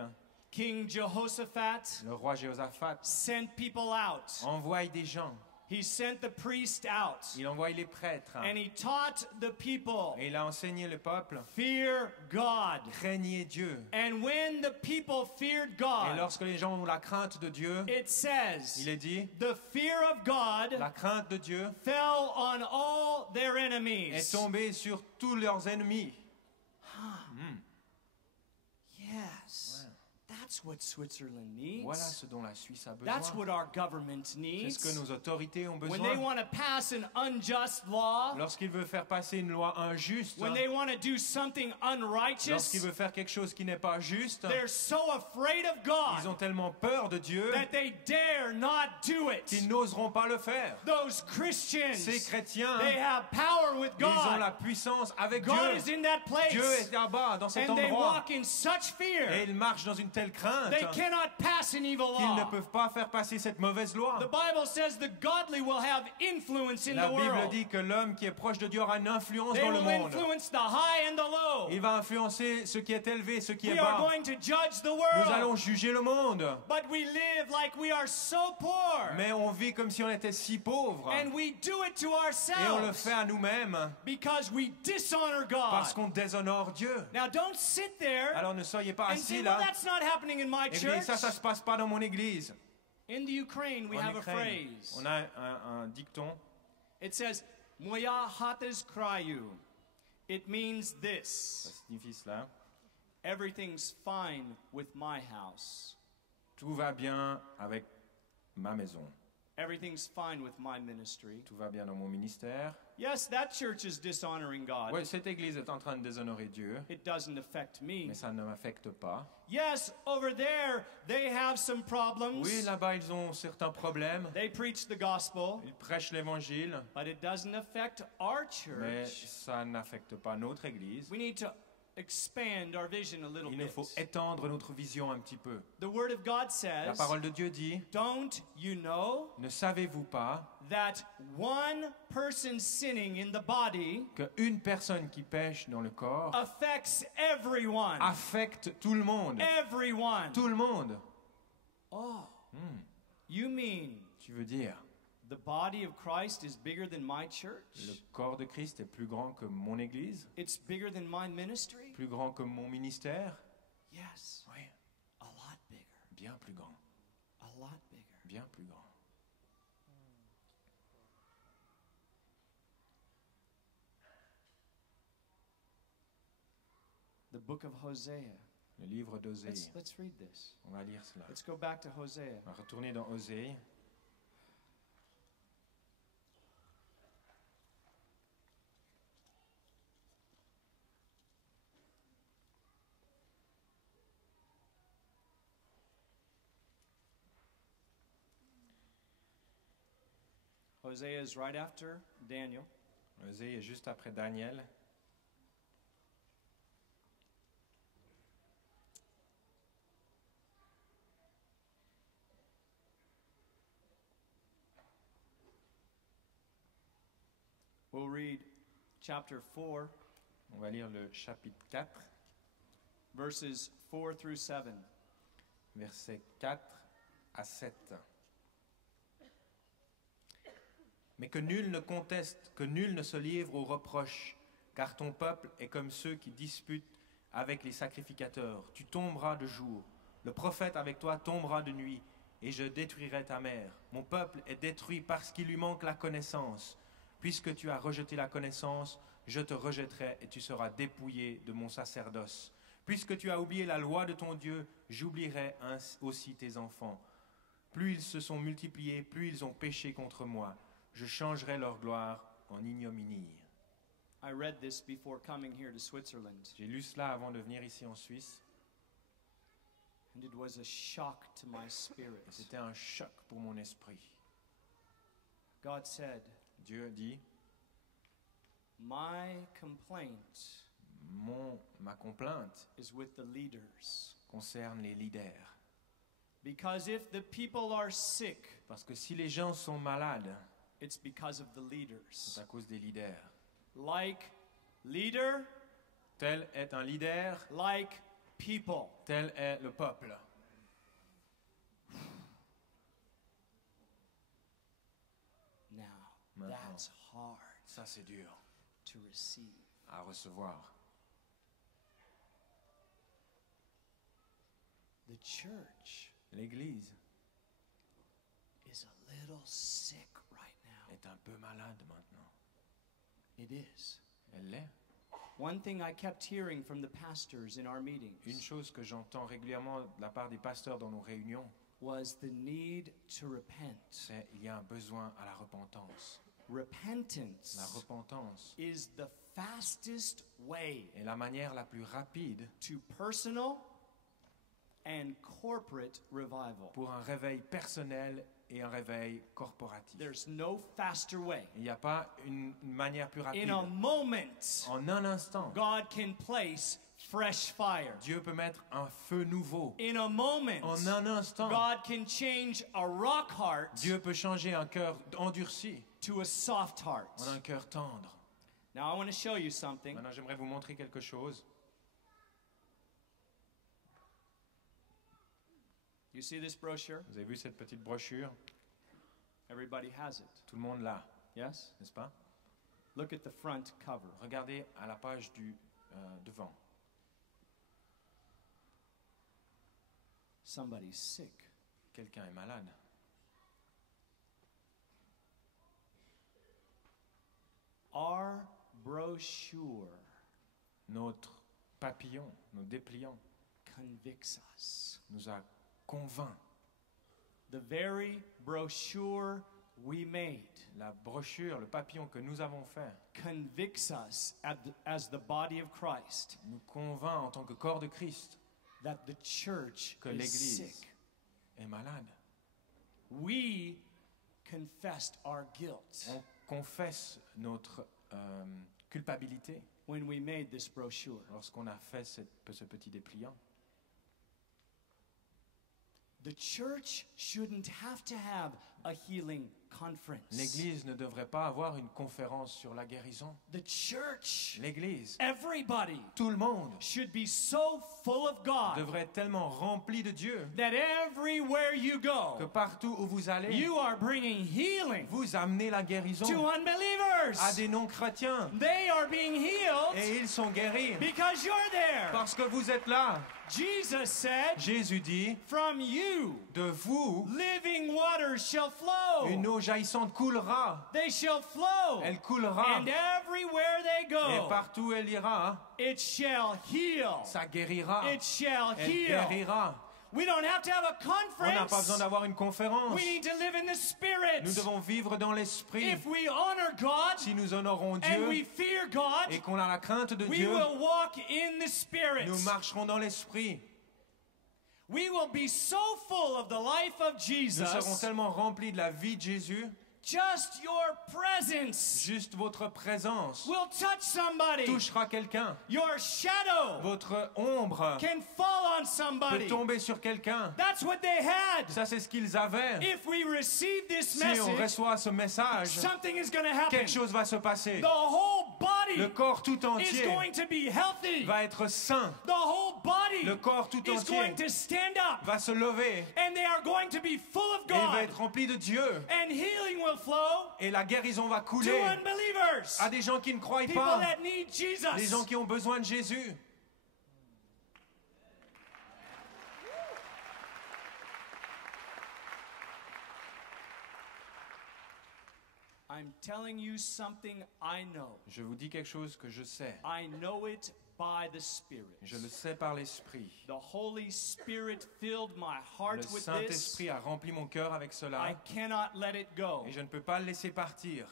King Jehoshaphat le roi Jéhoshaphat sent people out envoie des gens he sent the priest out. Il envoie les prêtres. And he taught the people, Et il a enseigné le peuple. fear God. Craignez Dieu. And when the people feared Et God, lorsque les gens ont la crainte de Dieu, it says, il est dit, the fear of God la crainte de Dieu fell on all their est enemies. tombée sur tous leurs ennemis. Yes. That's what Switzerland needs. Voilà ce dont la Suisse a That's besoin. what our government C'est ce needs. que nos autorités ont When they besoin. want to pass an unjust law, Lorsqu'il veut faire passer une loi injuste, when they want to do something unrighteous, lorsqu'il veut faire quelque chose qui n'est pas juste, they're so afraid of ils ont God tellement peur de Dieu that they dare not do qu'ils it. n'oseront pas le faire. Those Christians, Ces chrétiens, they have power with ils ont la God. puissance avec God Dieu. is in that Dieu place. est là-bas, dans cet And they endroit. walk in such Et fear, ils marchent dans une telle crainte they cannot pass an evil qu'ils ne law. peuvent pas faire passer cette mauvaise loi. The Bible says the godly will have influence in La the Bible world. dit que l'homme qui est proche de Dieu aura une influence They dans le will monde. influence the high and the low. Il va influencer ce qui est élevé, ce qui est We are bas. going to judge the Nous allons world. juger le monde. But we live like we are so poor. Mais on vit comme si on était si pauvres. And we do it to Et on le ourselves fait à nous-mêmes because we dishonor parce God. qu'on déshonore Dieu. Now don't sit there Alors ne soyez pas and assis say, well, là that's not happening in my et vous dites, church. ça se passe pas dans mon église. In the Ukraine, we En have a Ukraine, phrase. on a un dicton. It says, Moya hatas krayu. It means Ça this. signifie cela. Everything's fine with my house. Tout va bien avec ma maison. Everything's fine with my ministry. Tout va bien dans mon ministère. Yes, that church is dishonoring God. Oui, cette église est en train de déshonorer Dieu, It doesn't affect me. mais ça ne m'affecte pas. Yes, over there, they have some problems. Oui, là-bas, ils ont certains problèmes. They preach the gospel, Ils prêchent l'évangile, but it doesn't affect our mais church. ça n'affecte pas notre église. We need to expand our vision a little Il nous bit. faut étendre notre vision un petit peu. The Word of God La says, parole de Dieu dit, don't you know ne savez-vous pas that one person sinning in the body qu'une personne qui pêche dans le corps affects everyone? affecte tout le monde? Everyone. Tout le monde. Oh, you mean Tu veux dire, the body of Christ is bigger than my le church? corps de Christ est plus grand que mon église, It's bigger than my ministry? plus grand que mon ministère? Yes, Oui, a lot bigger. bien plus grand, A lot bigger. bien plus grand. The book of Hosea. Le livre d'Osée. Let's read this. On va lire cela. Let's go back to Hosea. On va retourner dans Osée. Hosea is right after Daniel. Osée est juste après Daniel. We'll read chapter 4, On va lire le chapitre 4, verses 4 through 7. versets 4 à 7. Mais que nul ne conteste, que nul ne se livre aux reproches, car ton peuple est comme ceux qui disputent avec les sacrificateurs. Tu tomberas de jour, le prophète avec toi tombera de nuit, et je détruirai ta mère. Mon peuple est détruit parce qu'il lui manque la connaissance. Puisque tu as rejeté la connaissance, je te rejetterai et tu seras dépouillé de mon sacerdoce. Puisque tu as oublié la loi de ton Dieu, j'oublierai aussi tes enfants. Plus ils se sont multipliés, plus ils ont péché contre moi. Je changerai leur gloire en ignominie. I read this before coming here to Switzerland, J'ai lu cela avant de venir ici en Suisse, and it was a shock to my et spirit. c'était un choc pour mon esprit. God said, Dieu dit, my complaint ma complainte is with the leaders. concerne les leaders. Because if the people are sick, Parce que si les gens sont malades, it's because of the c'est leaders. à cause des leaders. Like leader, Tel est un leader, like people. tel est le peuple. maintenant. That's hard Ça, c'est dur to receive. à recevoir. The church L'Église is a little sick right now. est un peu malade maintenant. It is. Elle l'est. One thing I kept hearing from the pastors in our meetings Une chose que j'entends régulièrement de la part des pasteurs dans nos réunions, was the need to repent. c'est il y a un besoin à la repentance. Repentance La repentance is the fastest way est la manière la plus rapide to personal and corporate revival. pour un réveil personnel et un réveil corporatif. There's no faster way. Il n'y a pas une manière plus rapide. In a moment, En un instant, God can place fresh fire. Dieu peut mettre un feu nouveau. In a moment, En un instant, God can change a rock heart Dieu peut changer un cœur endurci to a soft heart. en un cœur tendre. Now I want to show you something. Maintenant, j'aimerais vous montrer quelque chose. You see this brochure? Vous avez vu cette petite brochure? Everybody has it. Tout le monde l'a, Yes? n'est-ce pas? Look at the front cover. Regardez à la page du devant. Somebody's sick. Quelqu'un est malade. Our brochure Notre papillon, nos dépliants, convicts us. nous a convaincs. The very brochure we made La brochure, le papillon que nous avons fait, convicts us as the body of Christ nous convainc en tant que corps de Christ that the church que is l'Église sick. est malade. We confessed our guilt On confesse notre culpabilité when we made this brochure. lorsqu'on a fait ce petit dépliant. The church shouldn't have to have a healing conference. L'Église ne devrait pas avoir une conférence sur la guérison. The church, L'Église, everybody, tout le monde, should be so full of God devrait être tellement rempli de Dieu that everywhere you que go, partout où vous allez, you are bringing healing vous amenez la guérison to unbelievers. à des non-chrétiens. They are being healed Et ils sont guéris because you're there. parce que vous êtes là. Jesus said, Jésus dit, from you, de vous, living waters shall flow. une eau jaillissante coulera. They shall flow. Elle coulera. And everywhere they Et go, partout où elle ira, it shall heal. ça guérira. It shall Elle heal. guérira. We don't have to have a On n'a pas besoin conference. d'avoir une conférence. We need to live in the Spirit. Nous devons vivre dans l'esprit. If we honor God Si nous honorons and we Dieu fear God, et qu'on a la crainte de we Dieu, will walk in the Spirit. nous marcherons dans l'esprit. We will be so full of the life of Nous serons Jesus. tellement remplis de la vie de Jésus, Just your presence juste votre présence will touch somebody. touchera quelqu'un. Your shadow Votre ombre can fall on peut somebody. tomber sur quelqu'un. That's what they had. Ça, c'est ce qu'ils avaient. If we receive this Si on message, reçoit ce message, something is going to happen. quelque chose va se passer. The whole Le body corps tout is entier going to be healthy. va être sain. The whole body Le corps tout is going entier to stand up. va se lever And they are going to be full of et il va God. être rempli de Dieu. And healing will flow Et la guérison va to couler unbelievers. à des gens qui ne croient People pas, that need Jesus. des gens qui ont besoin de Jésus. I'm telling you something I know. Je vous dis quelque chose que je sais. I know it by the Spirit. Je le sais par l'Esprit. The Holy Spirit filled my heart Le with this. Saint-Esprit a rempli mon cœur avec I cela cannot let it go. et je ne peux pas le laisser partir.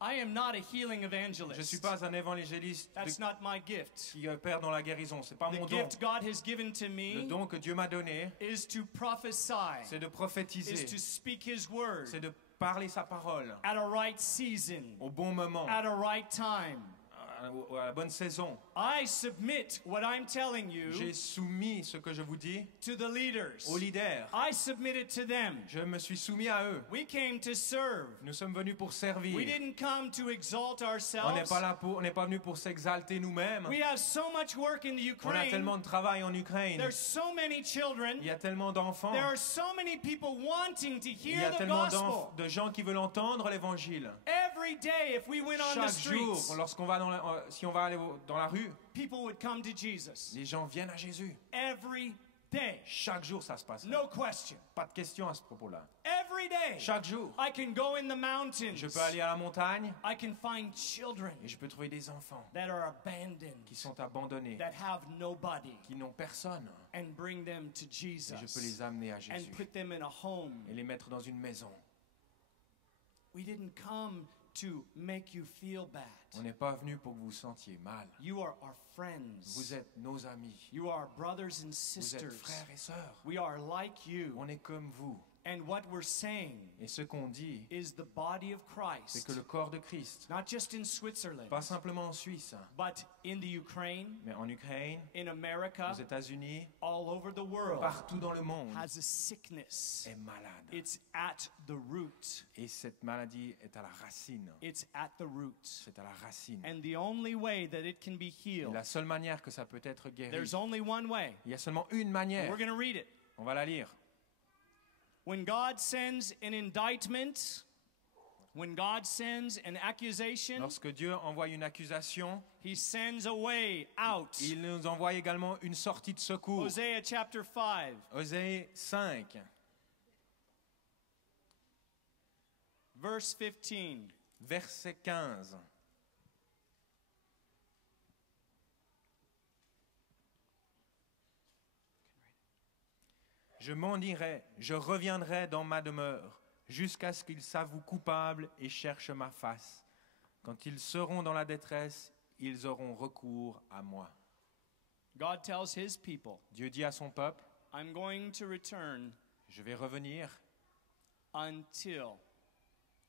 I am not a healing Je ne evangelist. suis pas un évangéliste That's not my gift. qui opère dans la guérison. C'est pas The mon don. gift God has given to Le me don que Dieu m'a donné, is to prophesy, c'est de is prophétiser, to speak His word c'est de parler sa parole at a right season, au bon moment, at a right time. à la bonne saison. I submit what I'm telling you J'ai soumis ce que je vous dis to the leaders. aux leaders. I submit it to them. Je me suis soumis à eux. We came to serve. Nous sommes venus pour servir. We didn't come to exalt On n'est ourselves. pas là pour, on n'est pas venu pour s'exalter nous-mêmes. We have so much work in the On a tellement Ukraine. de travail en Ukraine. There's so many children. Il y a tellement d'enfants. There are so many people wanting to Il y hear a the tellement gospel. de gens qui veulent entendre l'évangile. Every day, if we went on the Chaque jour, streets, lorsqu'on va si on va aller dans la rue, people would come to Jesus. les gens viennent à Jésus. Every day. Chaque jour, ça se passe. No question. Pas de question à ce propos-là. Every day. Chaque jour, I can go in the mountains. je peux aller à la montagne I can find children et je peux trouver des enfants that are abandoned, qui sont abandonnés, that have nobody, qui n'ont personne. and bring them to Et je peux Jesus les amener à and Jésus put them in a home. et les mettre dans une maison. We didn't come to make you feel bad. On n'est pas venu pour que vous vous sentiez mal. You are our friends. Vous êtes nos amis. You are brothers and Vous êtes sisters. frères et sœurs. We are like you. On est comme vous. And what we're saying Et ce qu'on dit, is the body of c'est Christ, que le corps de Christ, not just in Switzerland, pas simplement en Suisse, but in the Ukraine, mais en Ukraine, in America, aux États-Unis, all over the world, partout dans le monde, has a sickness. est malade. It's at the root. Et cette maladie est à la racine. It's at the root. C'est à la racine. And the only way that it can be Et healed, la seule manière que ça peut être guéri, there's only one way. il y a seulement une manière. We're going to read it. On va la lire. When God sends an indictment, when God sends an accusation, Lorsque Dieu envoie une accusation, He sends a way out. il nous envoie également une sortie de secours. Hosea chapter 5, Osée 5, verse 15. verset 15. Je m'en irai, je reviendrai dans ma demeure, jusqu'à ce qu'ils s'avouent coupables et cherchent ma face. Quand ils seront dans la détresse, ils auront recours à moi. God tells His people, Dieu dit à son peuple, I'm going to return je vais revenir until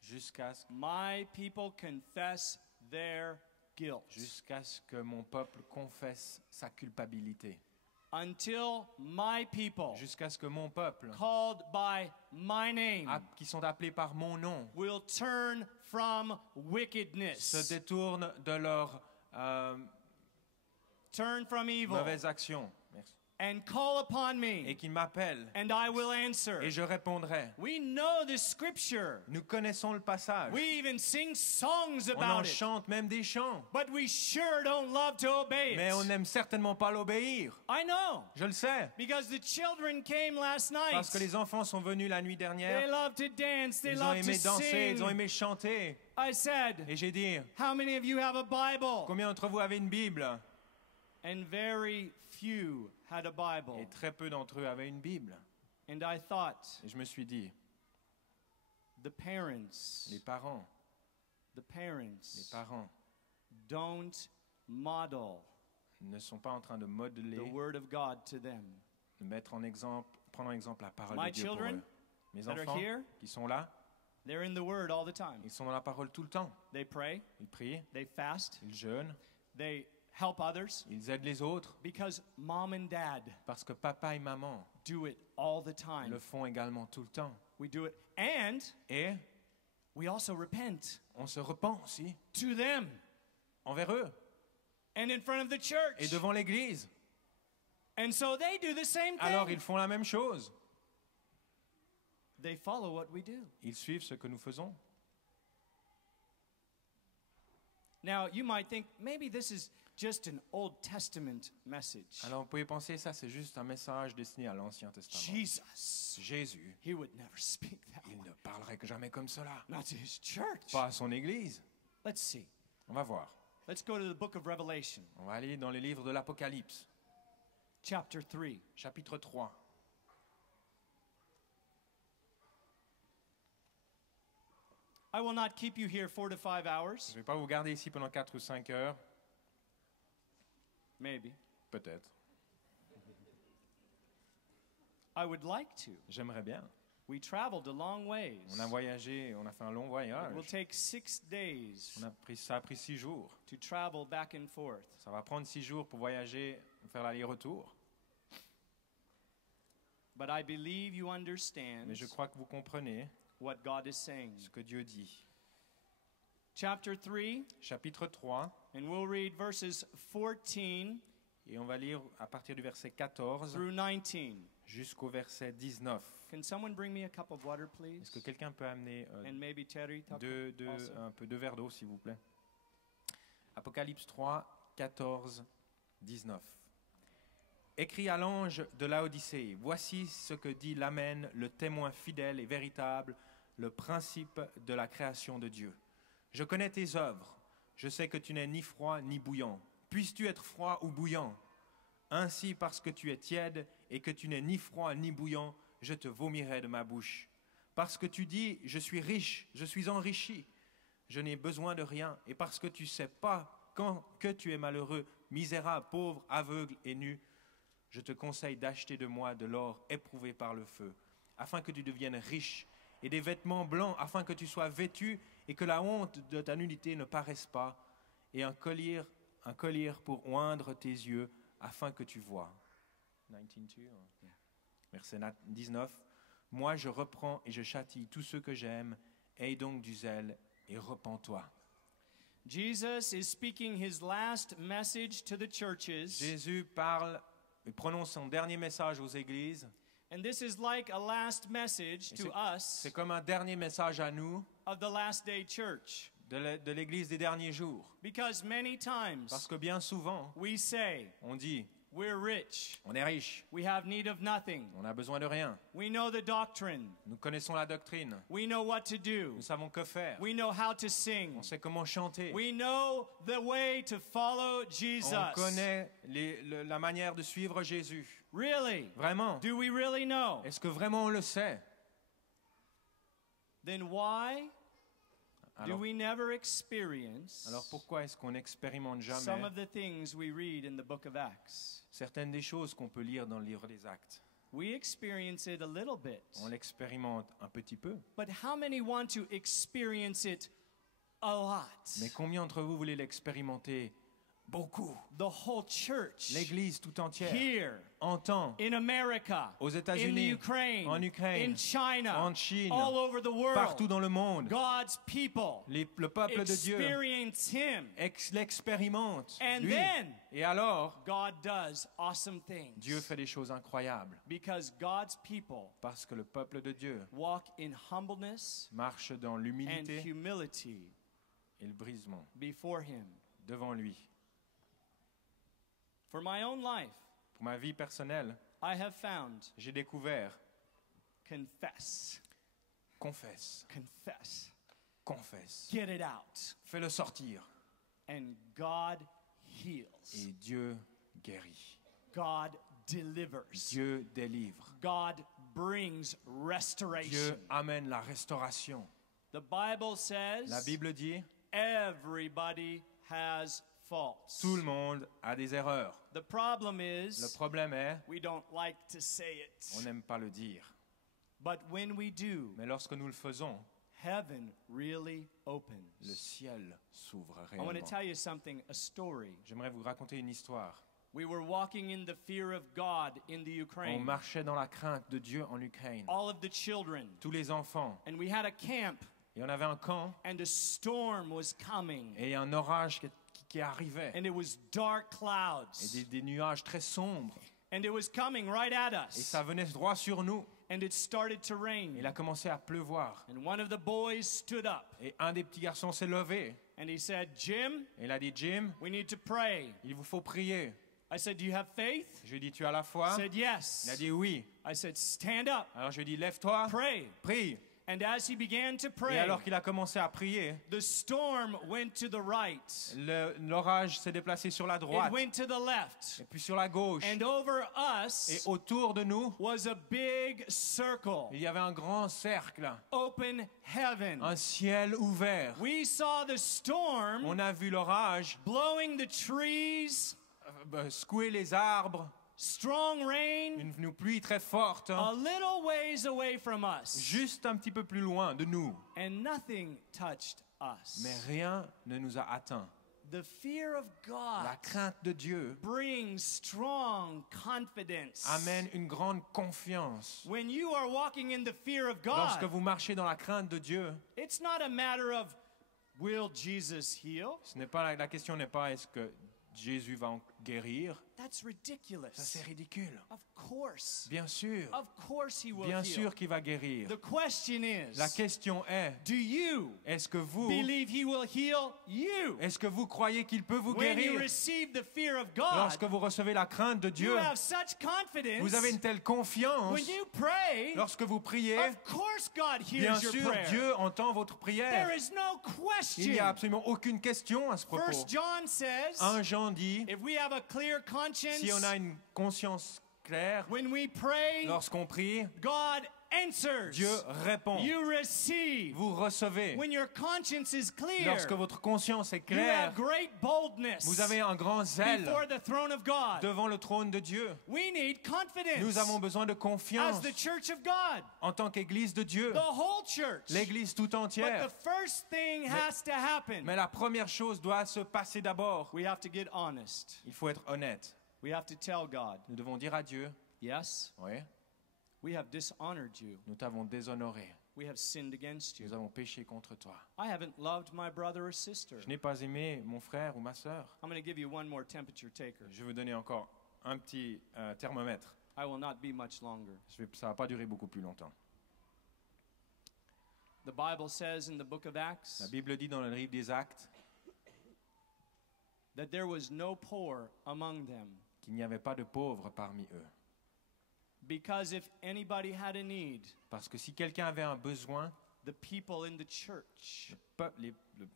jusqu'à ce, my people confess their guilt. jusqu'à ce que mon peuple confesse sa culpabilité. Until my people, Jusqu'à ce que mon peuple, called by my name, qui sont appelés par mon nom, will turn from se wickedness, détournent de leurs turn from evil, mauvaises actions. Merci. and call upon Et me, qu'ils m'appellent, and I will answer. et je répondrai. We know this scripture. Nous connaissons le passage. We even sing songs On en about it. chante même des chants. But we sure don't love to obey Mais on it. n'aime certainement pas l'obéir. I know. Je le sais. Because the children came last night. Parce que les enfants sont venus la nuit They dernière. love to dance. They Ils ont love to aimé danser, sing. ils ont aimé chanter. I said, Et j'ai dit, how many of you have a Bible? combien d'entre vous avez une Bible? And very few had a Bible. Et très peu d'entre eux avaient une Bible. And I thought, Et je me suis dit, the parents, les parents don't model ne sont pas en train de modeler, the Word of God to them. de mettre en exemple, prendre en exemple la parole My de Dieu pour children eux. Mes that are enfants here, qui sont là, they're in the Word all the time. ils sont dans la parole tout le temps. They pray, Ils prient, they fast, ils jeûnent, they help others ils aident les autres because mom and dad parce que papa et maman do it all the time. le font également tout le temps. We do it. And Et we also repent on se repent aussi to them envers eux and in front of the et church. devant l'Église. And so they do the same Alors thing. ils font la même chose. They follow what we do. Ils suivent ce que nous faisons. Now, you might think maybe this is just an Old Testament message. Alors vous pouvez penser ça, c'est juste un message destiné à l'Ancien Testament. Jesus, Jésus, he would never speak that il way. ne parlerait que jamais comme cela. Not to his church. Pas à son Église. Let's see. On va voir. Let's go to the book of Revelation, On va aller dans les livres de l'Apocalypse, chapter 3. chapitre 3. I will not keep you here 4 to 5 Je hours. ne vais pas vous garder ici pendant 4 ou 5 heures, Maybe. peut-être. I would like to. J'aimerais bien. We traveled a long ways. On a voyagé, on a fait un long It voyage. will take 6 days Ça a pris 6 jours. to travel back and forth. Ça va prendre 6 jours pour voyager, faire l'aller-retour. But I believe you understand Mais je crois que vous comprenez what God is saying. ce que Dieu dit. Chapter 3, Chapitre 3, and we'll read verses 14 Et on va lire à partir du verset 14 through 19. jusqu'au verset 19. Can someone bring me a cup of water, please? Est-ce que quelqu'un peut amener And maybe Terry Tucker also. un peu de verre d'eau, s'il vous plaît? Apocalypse 3, 14, 19. Écrit à l'ange de Laodicée, voici ce que dit l'Amen, le témoin fidèle et véritable, le principe de la création de Dieu. Je connais tes œuvres, je sais que tu n'es ni froid ni bouillant. Puisses-tu être froid ou bouillant? Ainsi, parce que tu es tiède et que tu n'es ni froid ni bouillant, je te vomirai de ma bouche. Parce que tu dis, je suis riche, je suis enrichi, je n'ai besoin de rien, et parce que tu ne sais pas que tu es malheureux, misérable, pauvre, aveugle et nu, je te conseille d'acheter de moi de l'or éprouvé par le feu, afin que tu deviennes riche, et des vêtements blancs, afin que tu sois vêtu, et que la honte de ta nudité ne paraisse pas, et un collier pour oindre tes yeux, afin que tu vois. 19, verset 19. Moi, je reprends et je châtie tous ceux que j'aime. Aie donc du zèle et repens-toi. Jesus is speaking his last message to the churches. Jésus parle et prononce son dernier message aux églises. And this is like a last message to us C'est comme un dernier message à nous of the last day church. de l'église des derniers jours. Because many times Parce que bien souvent, we say, on dit, we're rich, on est riche, we have need of nothing, on n'a besoin de rien. we know the doctrine, Nous connaissons la doctrine, we know what to do, nous savons que faire, we know how to sing, on sait comment chanter, we know the way to follow Jesus. on connaît la manière de suivre Jésus. Really? Vraiment? Do we really know? Est-ce que vraiment on le sait? Then why do Alors, we never experience alors pourquoi est-ce qu'on n'expérimente some jamais of the things we read in the book of Acts? certaines des choses qu'on peut lire dans le livre des Actes? We experience it a little bit. On l'expérimente un petit peu. But how many want to experience it a lot? Mais combien d'entre vous voulez l'expérimenter? Beaucoup. The whole church L'Église tout entière here entend in America, aux in the États-Unis, Ukraine, en Ukraine, in China, en Chine, all over the world, partout dans le monde, God's people le peuple de Dieu experience Him. l'expérimente. And Lui. then Et alors, God does awesome things. Dieu fait des choses incroyables. Because God's people Parce que le peuple de Dieu walk in humbleness marche dans and l'humilité humility et le brisement before Him. devant lui. For my own life, Pour ma vie personnelle, I have found j'ai découvert, confess, confesse, confess, confesse, get it out, fais-le sortir. and God heals. Et Dieu guérit. God delivers. Dieu délivre. God brings restoration. Dieu amène la restauration. The Bible says La Bible dit, everybody has faults. tout le monde a des erreurs. The problem Le is problème est, we don't like to say on it. n'aime pas le dire. But when we do, Mais lorsque nous le faisons, heaven really opens. le ciel s'ouvre I want to réellement. tell you something, a story. J'aimerais vous raconter une histoire. We were walking in the fear of God in the On Ukraine. marchait dans la crainte de Dieu en Ukraine. All of the children. Tous les enfants. And we had a camp, Et on avait un camp and a storm was coming. et un orage qui arrivait. And it was dark Et clouds. des nuages très sombres. And it was coming right at Et us. ça venait droit sur nous. And it started to rain. Il a commencé à pleuvoir. And one of the boys stood up Et un des petits garçons s'est levé. and he said, Jim, Et il a dit, Jim, we need to pray. il vous faut prier. I said, do you have faith? Je lui ai dit, tu as la He foi? said, yes. Il a dit oui. I said, stand up, Alors je lui ai dit, lève-toi, pray. prie. And as he began to Et pray, alors qu'il a commencé à prier, the storm went to the right. l'orage s'est déplacé sur la It droite, went to the left. et puis sur la gauche. And over Et us autour de nous, was a big circle, il y avait un grand cercle, open heaven. un ciel ouvert. We saw the storm On a vu l'orage blowing the trees, secouer les arbres, strong rain, une pluie très forte, a little ways away from us. juste un petit peu plus loin de nous. And nothing touched us. Mais rien ne nous a atteints. The fear of God La crainte de Dieu brings strong confidence. amène une grande confiance. When you are walking in the fear of Lorsque God, vous marchez dans la crainte de Dieu, it's not a matter of will Jesus heal? la question n'est pas est-ce que guérir, That's ça ridiculous. c'est ridicule. Of course. Bien sûr, Of course he will bien heal. sûr qu'il va guérir. The question is, La question est, do you est-ce que vous believe he will heal you? croyez qu'il peut vous When you guérir? receive the fear of God, Lorsque vous recevez la crainte de you Dieu, have such confidence. vous avez une telle confiance. When you pray, Lorsque vous priez, of course God bien hears your sûr, prayer. Dieu entend votre prière. There is no Il n'y question. a absolument aucune question à ce propos. 1 John says, 1 Jean dit, if we have a clear conscience, si on a une conscience claire, when we pray, lorsqu'on prie, God answers. Dieu répond. You receive. Vous recevez. When your conscience is clear, Lorsque votre conscience est you claire, have great boldness vous avez un grand zèle before the throne of God. devant le trône de Dieu. We need confidence Nous avons besoin de as confiance the church of God, en tant qu'Église de Dieu, the whole church. l'Église tout But entière. the first thing has to happen. Mais la première chose doit se passer d'abord. We have to get honest. Il faut être honnête. We have to tell God, Nous devons dire à Dieu, yes, oui, we have dishonored you. nous t'avons déshonoré. We have sinned against you. Nous avons péché contre toi. I haven't loved my brother or sister. Je n'ai pas aimé mon frère ou ma sœur. I'm going to give you one more temperature taker. Je vais vous donner encore un petit thermomètre. I will not be much longer. Ça ne va pas durer beaucoup plus longtemps. The Bible says in the book of La Acts Bible dit dans le livre des Actes that there was no poor among them, qu'il n'y avait pas de pauvres parmi eux. because if anybody had a need, Parce que si quelqu'un avait un besoin, the people in the church, les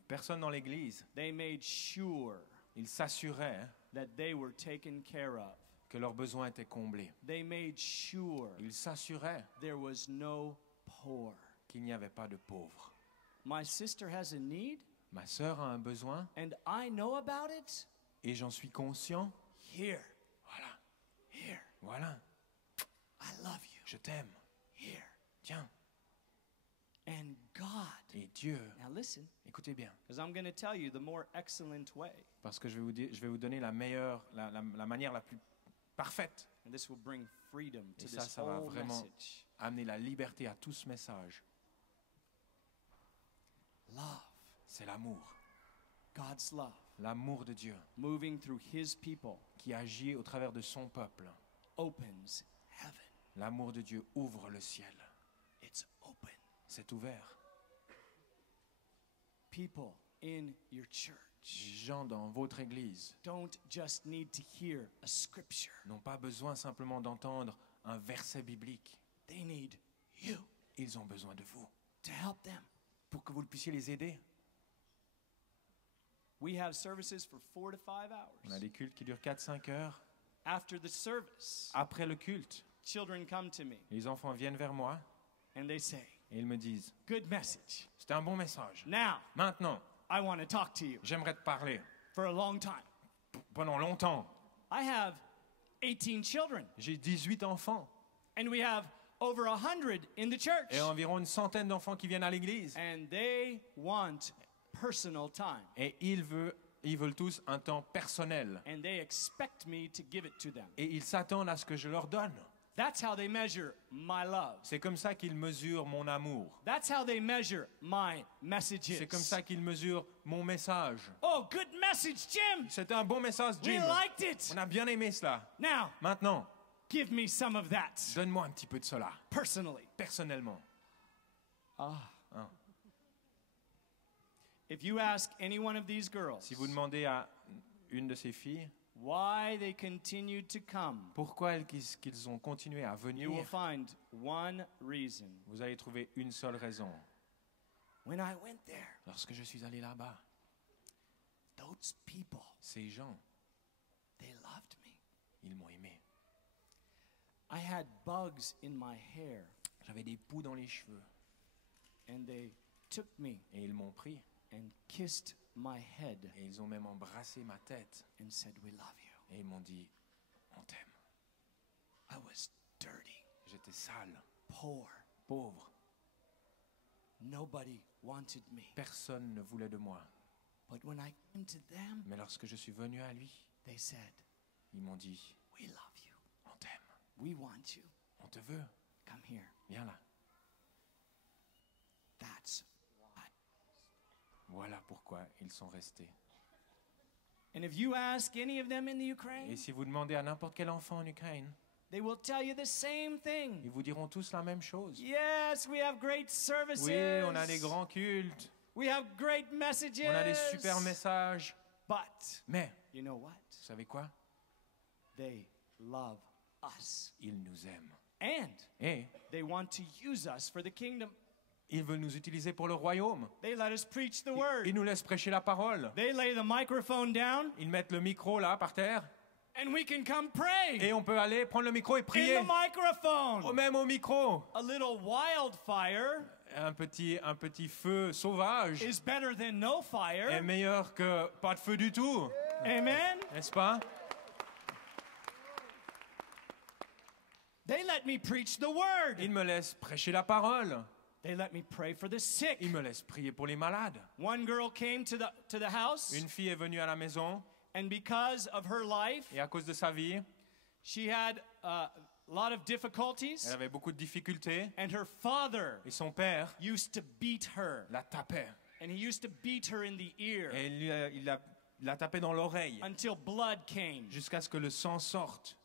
personnes dans l'Église, they made sure ils s'assuraient that they were taken care of. que leurs besoins étaient comblés. They made sure Ils s'assuraient there was no poor. qu'il n'y avait pas de pauvres. My sister has a need Ma sœur a un besoin and I know about it. et j'en suis conscient. Here, Voilà, here, voilà, I love you. je t'aime. Here. Tiens. And God, Et Dieu, now listen, écoutez bien, because I'm going to tell you the more excellent way, parce que je vais vous donner la meilleure, la manière la plus parfaite, and this will bring freedom to Et this ça va whole vraiment message. amener la liberté à tout ce message. Love, C'est l'amour, God's love, l'amour de Dieu moving through His people, qui agit au travers de son peuple. opens heaven. L'amour de Dieu ouvre le ciel. It's open. C'est ouvert. People in your church Les gens dans votre église don't just need to hear a scripture. n'ont pas besoin simplement d'entendre un verset biblique. They need you Ils ont besoin de vous to help them. pour que vous puissiez les aider. We have services for 4 to 5 On a hours. des cultes qui durent 4-5 heures. After the service, Après le culte, children come to me les enfants viennent vers moi and they say, et ils me disent good message. « C'était un bon message. Now, Maintenant, I want to talk to you j'aimerais te parler. for a long time. Pendant longtemps, I have 18 children, j'ai 18 enfants and we have over 100 in the church. et environ une centaine d'enfants qui viennent à l'église. And they want personal time. Et ils veulent tous un temps personnel. And they expect me to give it to them. Et ils s'attendent à ce que je leur donne. That's how they measure my love. C'est comme ça qu'ils mesurent mon amour. That's how they measure my messages. C'est comme ça qu'ils mesurent mon message. Oh, good message, Jim. C'était un bon message, We Jim. liked it. On a bien aimé cela. Now, Maintenant, give me some of that donne-moi un petit peu de cela, personally. personnellement. If you ask any one of these girls Si vous demandez à une de ces filles why they continued to come, pourquoi qu'ils ont continué à you will venir, find one reason. vous allez trouver une seule raison. When I went there, Lorsque je suis allé là-bas, those people, ces gens, they loved me. ils m'ont aimé. I had bugs in my hair, J'avais des poux dans les cheveux and they took me et ils m'ont pris and kissed my head et ils ont même embrassé ma tête and said, we love you. et ils m'ont dit on t'aime. I was dirty, J'étais sale, poor. pauvre, Nobody wanted me. personne ne voulait de moi. But when I came to them, Mais lorsque je suis venu à lui, they said, ils m'ont dit we love you. on t'aime, We want you. on te veut, Come here. viens là. That's why. Voilà pourquoi ils sont restés. And if you ask any of them in the Et Ukraine, si vous demandez à n'importe quel enfant en Ukraine, they will tell you the same thing. ils vous diront tous la même chose. Yes, we have great services. Oui, on a des grands cultes, We have great messages. on a des super messages. But Mais, you know what? vous savez quoi? They love us. Ils nous aiment. And Et they want to use us for the kingdom. ils veulent nous utiliser pour le royaume. They let us preach the word. Ils nous laissent prêcher la parole. They lay the microphone down Ils mettent le micro là, par terre. and we can come pray Et on peut aller prendre le micro et in prier. the microphone. Même au micro. A little wildfire Un petit feu sauvage is better than no est fire. meilleur que pas de feu du tout. Amen. N'est-ce pas? They let me preach the word. Ils me laissent prêcher la parole. They let me pray for the sick. Ils me laissent prier pour les malades. One girl came to the house, Une fille est venue à la maison and because of her life, et à cause de sa vie, she had a lot of elle difficulties, avait beaucoup de difficultés and her father et son père used to beat her, la tapait. and he used to beat her in the ear Et il la tapait dans l'oreille until blood came. jusqu'à ce que le sang sorte.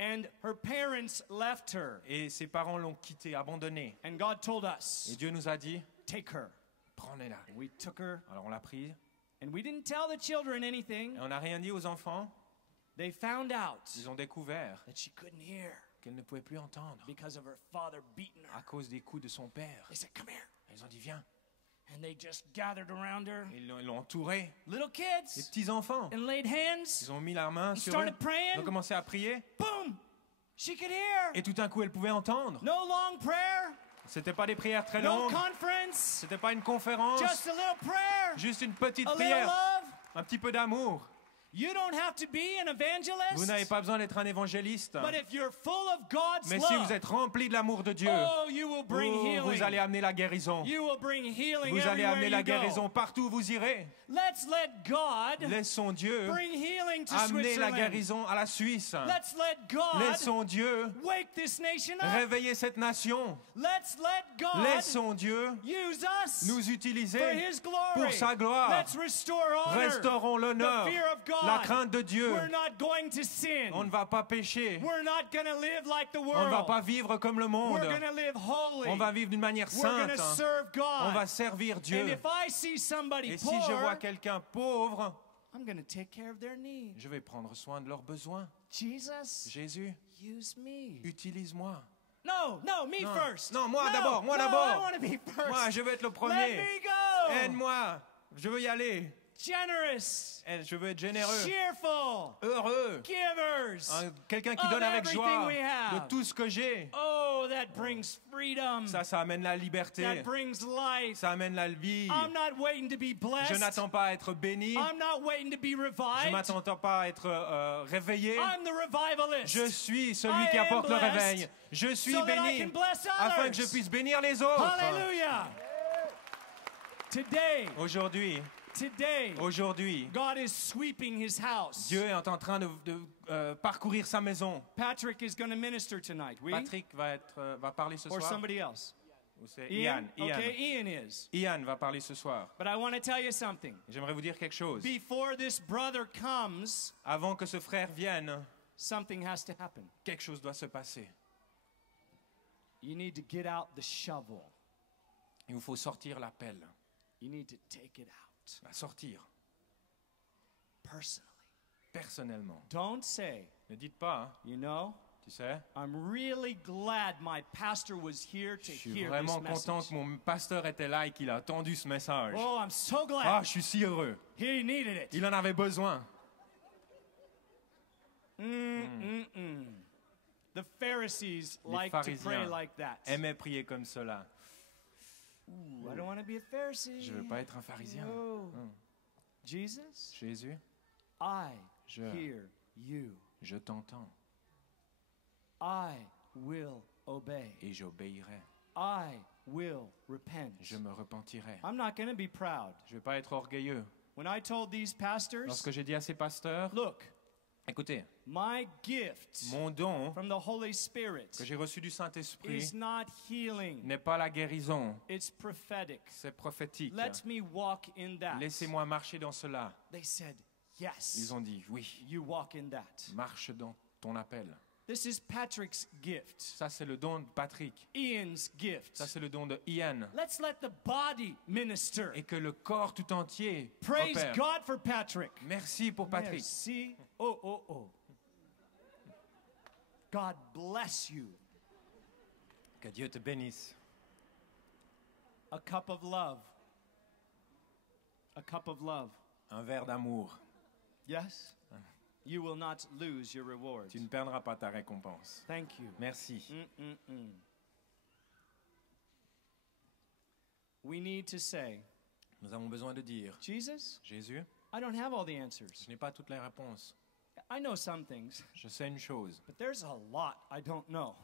And her parents left her, Et ses parents l'ont quittée, abandonnée. and God told Et us, Dieu nous a dit, take her. prenez-la. And we took her, Alors on l'a prise and we didn't tell the children anything. et on n'a rien dit aux enfants. They found out Ils ont découvert that she couldn't hear qu'elle ne pouvait plus entendre because of her father beating à her. cause des coups de son père. They said, come here. Ils ont dit, viens. And they just gathered around her, Ils l'ont entourée. little Les kids, petits enfants. and laid hands. Ils ont mis la main He sur eux. started praying. Ils ont commencé à prier. Boom! She could hear. Et tout d'un coup, elle pouvait entendre. No long prayer, C'était pas des prières très no longues. conference, C'était pas une conférence. just a little prayer, Juste une petite a little prière. love. Un petit peu d'amour. You don't have to be an Vous evangelist, n'avez pas besoin d'être un évangéliste. but if you're full of God's Mais si vous love, êtes rempli de l'amour de Dieu, oh, you will bring vous allez healing. amener la guérison. You will bring healing Vous allez everywhere amener la you go. guérison partout où vous irez. Let's let God Laissons Dieu bring healing to amener la Switzerland. guérison à la Suisse. Let's let God Laissons Dieu wake this nation up. réveiller cette nation. Let's let God Laissons Dieu use us nous for utiliser His glory. pour sa gloire. Let's restore honor, Restaurons l'honneur, the fear of God. la crainte de Dieu. We're not going to sin. On ne va pas pécher. We're not going to live like the On ne va world. pas vivre comme le monde. We're going to live holy. On va vivre d'une manière We're going sainte. to serve God. On va servir And Dieu. if I see somebody Et si poor, je vois quelqu'un pauvre, I'm going to take care of their needs. je vais prendre soin de leurs besoins. Jesus, Jésus, use me. utilise-moi. No, me Non, first. non, moi No, d'abord, moi no, d'abord. I want to be first. Moi, je veux être le Let premier. me go. Aide-moi. Je veux y aller. Generous, Je veux être généreux, cheerful, heureux. givers. Quelqu'un qui Of donne avec everything joie we have. de tout ce que j'ai. Oh, that brings freedom. Ça amène la liberté. That brings life. Ça amène la vie. I'm not waiting to be blessed. Je n'attends pas à être béni. I'm not waiting to be Je revived. m'attends pas à être réveillé. I'm the revivalist. Je suis celui I qui am apporte le blessed réveil. Je suis so that I béni can bless afin que others. je puisse bénir les autres. Hallelujah. Today, Aujourd'hui, God is sweeping His house. Dieu est en train de parcourir sa maison. Patrick is going to minister tonight. We? Patrick va parler ce Or soir. somebody else? Ou c'est Ian? Ian. Okay, Ian is. Ian va parler ce soir. But I want to tell you something. J'aimerais vous dire quelque chose. Before this brother comes, Avant que ce frère vienne, something has to happen. quelque chose doit se passer. You need to get out the shovel. Il vous faut sortir la pelle. You need to take it out La sortir, personally. personnellement. Don't say, Ne dites pas, hein, you know, tu sais, I'm really glad my pastor was here to je suis hear vraiment this content message. que mon pasteur était là et qu'il a entendu ce message. Oh, I'm so Ah, glad. je suis si heureux. He needed it. Il en avait besoin. The Pharisees Les like to pray pharisiens like that. Aimaient prier comme cela. Ooh, I don't want to be a Pharisee. Je veux pas être un pharisien. No. Hmm. Jesus, Jésus, I Je- hear you. je t'entends I will obey. et j'obéirai. I will repent. Je me repentirai. I'm not going to be proud. Je vais pas être orgueilleux. When I told these pastors, Lorsque j'ai dit à ces pasteurs, look, écoutez, my gift mon don from the Holy Spirit que j'ai reçu du Saint-Esprit is not healing. n'est pas la guérison, It's prophetic. c'est prophétique. Let me walk in that. Laissez-moi marcher dans cela. They said, Yes. Ils ont dit oui, You walk in that. marche dans ton appel. This is Patrick's gift. Ça, c'est le don de Patrick. Ian's gift. Ça, c'est le don de Ian. Let's let the body minister. Et que le corps tout entier Praise opère. God for Patrick. Merci pour Patrick. Merci. Oh, oh, oh. God bless you. Que Dieu te bénisse. A cup of love. A cup of love. Un verre d'amour. Yes? You will not lose your rewards. Tu ne perdras pas ta récompense. Thank you. Merci. We need to say, Nous avons besoin de dire, Jesus, Jésus, I don't have all the answers. je n'ai pas toutes les réponses. I know some things, Je sais une chose. but there's a lot I don't know.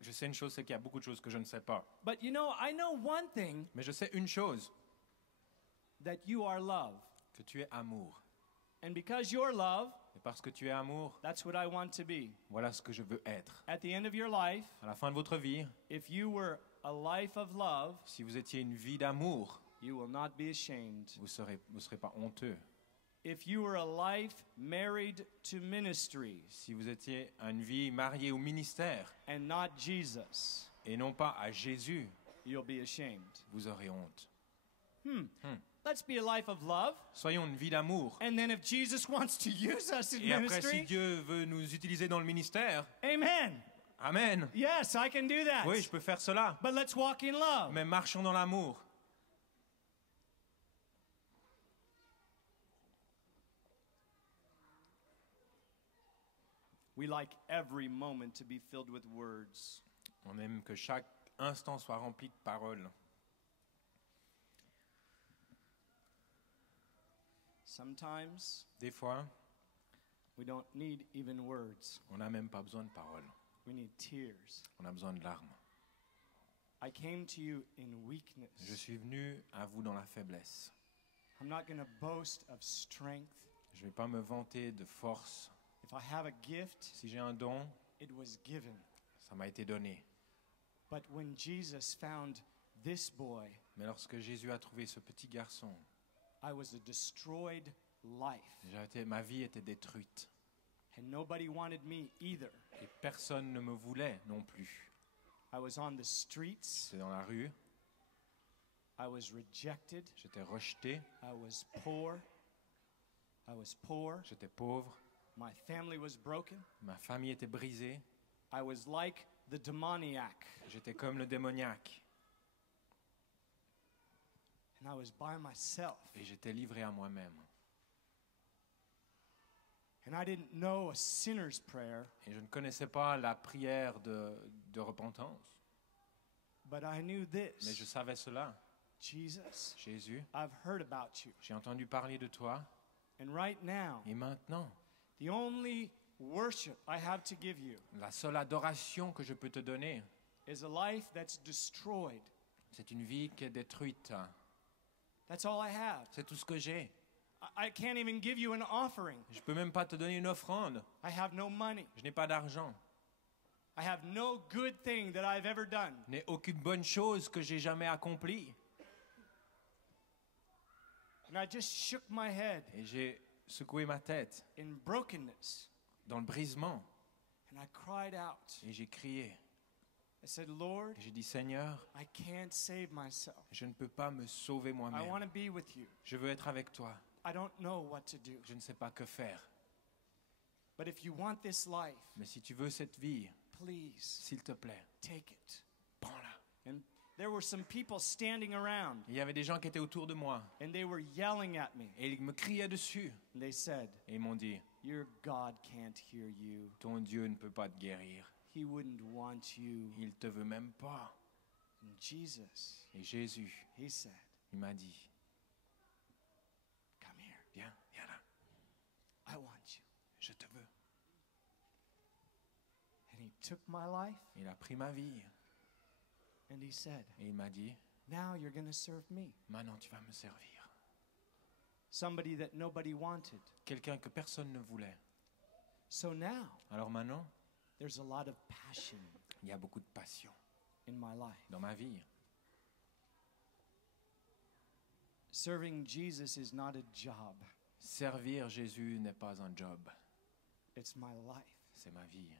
Je sais une chose, c'est qu'il y a beaucoup de choses que je ne sais pas. But you know, I know one thing, Mais je sais une chose, that you are love. que tu es amour. And because you're love, Et parce que tu es amour, that's what I want to be. voilà ce que je veux être. At the end of your life, À la fin de votre vie, if you were a life of love, si vous étiez une vie d'amour, you will not be ashamed. vous ne serez pas honteux. If you were a life married to ministry Si vous étiez une vie mariée au ministère and not Jesus, et non pas à Jésus, you'll be ashamed. vous aurez honte. Let's be a life of love. Soyons une vie d'amour. And then if Jesus wants to use us in Et après, si ministry, Dieu veut nous utiliser dans le ministère, amen. Amen. Yes, I can do that. Oui, je peux faire cela. But let's walk in love. Mais marchons dans l'amour. We like every moment to be filled with words. On aime que chaque instant soit rempli de paroles. Sometimes Des fois, we don't need even words. on n'a même pas besoin de paroles. We need tears. On a besoin de larmes. I came to you in Je weakness. suis venu à vous dans la faiblesse. I'm not going to boast of strength. Je ne vais pas me vanter de force. If I have a gift, Si j'ai un don, it was given. ça m'a été donné. But when Jesus found this boy, Mais lorsque Jésus a trouvé ce petit garçon, I was a destroyed life. ma vie était détruite. And nobody wanted me either. Et personne ne me voulait non plus. I was on the streets. J'étais dans la rue, I was rejected. j'étais rejeté, I was poor. I was poor. j'étais pauvre, My family was broken. ma famille était brisée, I was like the demoniac. j'étais comme le démoniaque. And I was by myself. Et j'étais livré à moi-même. And I didn't know a sinner's prayer, Et je ne connaissais pas la prière de repentance. but I knew Mais je this. savais cela. Jesus, Jésus, I've heard about you. j'ai entendu parler de toi. And right now, Et maintenant, the only worship I have to give you la seule adoration que je peux te donner, is a life that's destroyed. c'est une vie qui est détruite. That's all I have. C'est tout ce que j'ai. I can't even give you an offering. Je ne peux même pas te donner une offrande. I have no money. Je n'ai pas d'argent. I have no good thing that I've ever done. Je n'ai aucune bonne chose que j'ai jamais accomplie. And I just shook my head Et j'ai secoué ma tête in brokenness. dans le brisement. And I cried out. Et j'ai crié. I said, Lord, Et j'ai dit, Seigneur, I can't save myself. je ne peux pas me sauver I moi-même. want to be with you. Je veux être avec toi. I don't know what to do. Je ne sais pas que faire. But if you want this life, Mais si tu veux cette vie, please s'il te plaît, take it. prends-la. And there were some people standing around, Il y avait des gens qui étaient autour de moi. and they were yelling at me. Et ils me criaient dessus. And they said, Et ils m'ont dit, your God can't hear you. ton Dieu ne peut pas te guérir. He wouldn't want you. Il ne te veut même pas. And Jesus, Et Jésus, he said, il m'a dit, come here. viens là, I want you. je te veux. And he took my life, Il a pris ma vie. and he said, Et il m'a dit, now you're going to serve me. maintenant tu vas me servir. Somebody that nobody wanted. Quelqu'un que personne ne voulait. So now, Alors maintenant, there's a lot of passion il y a beaucoup de passion in my life. dans ma vie. Serving Jesus is not a job. Servir Jésus n'est pas un job, it's my life. c'est ma vie.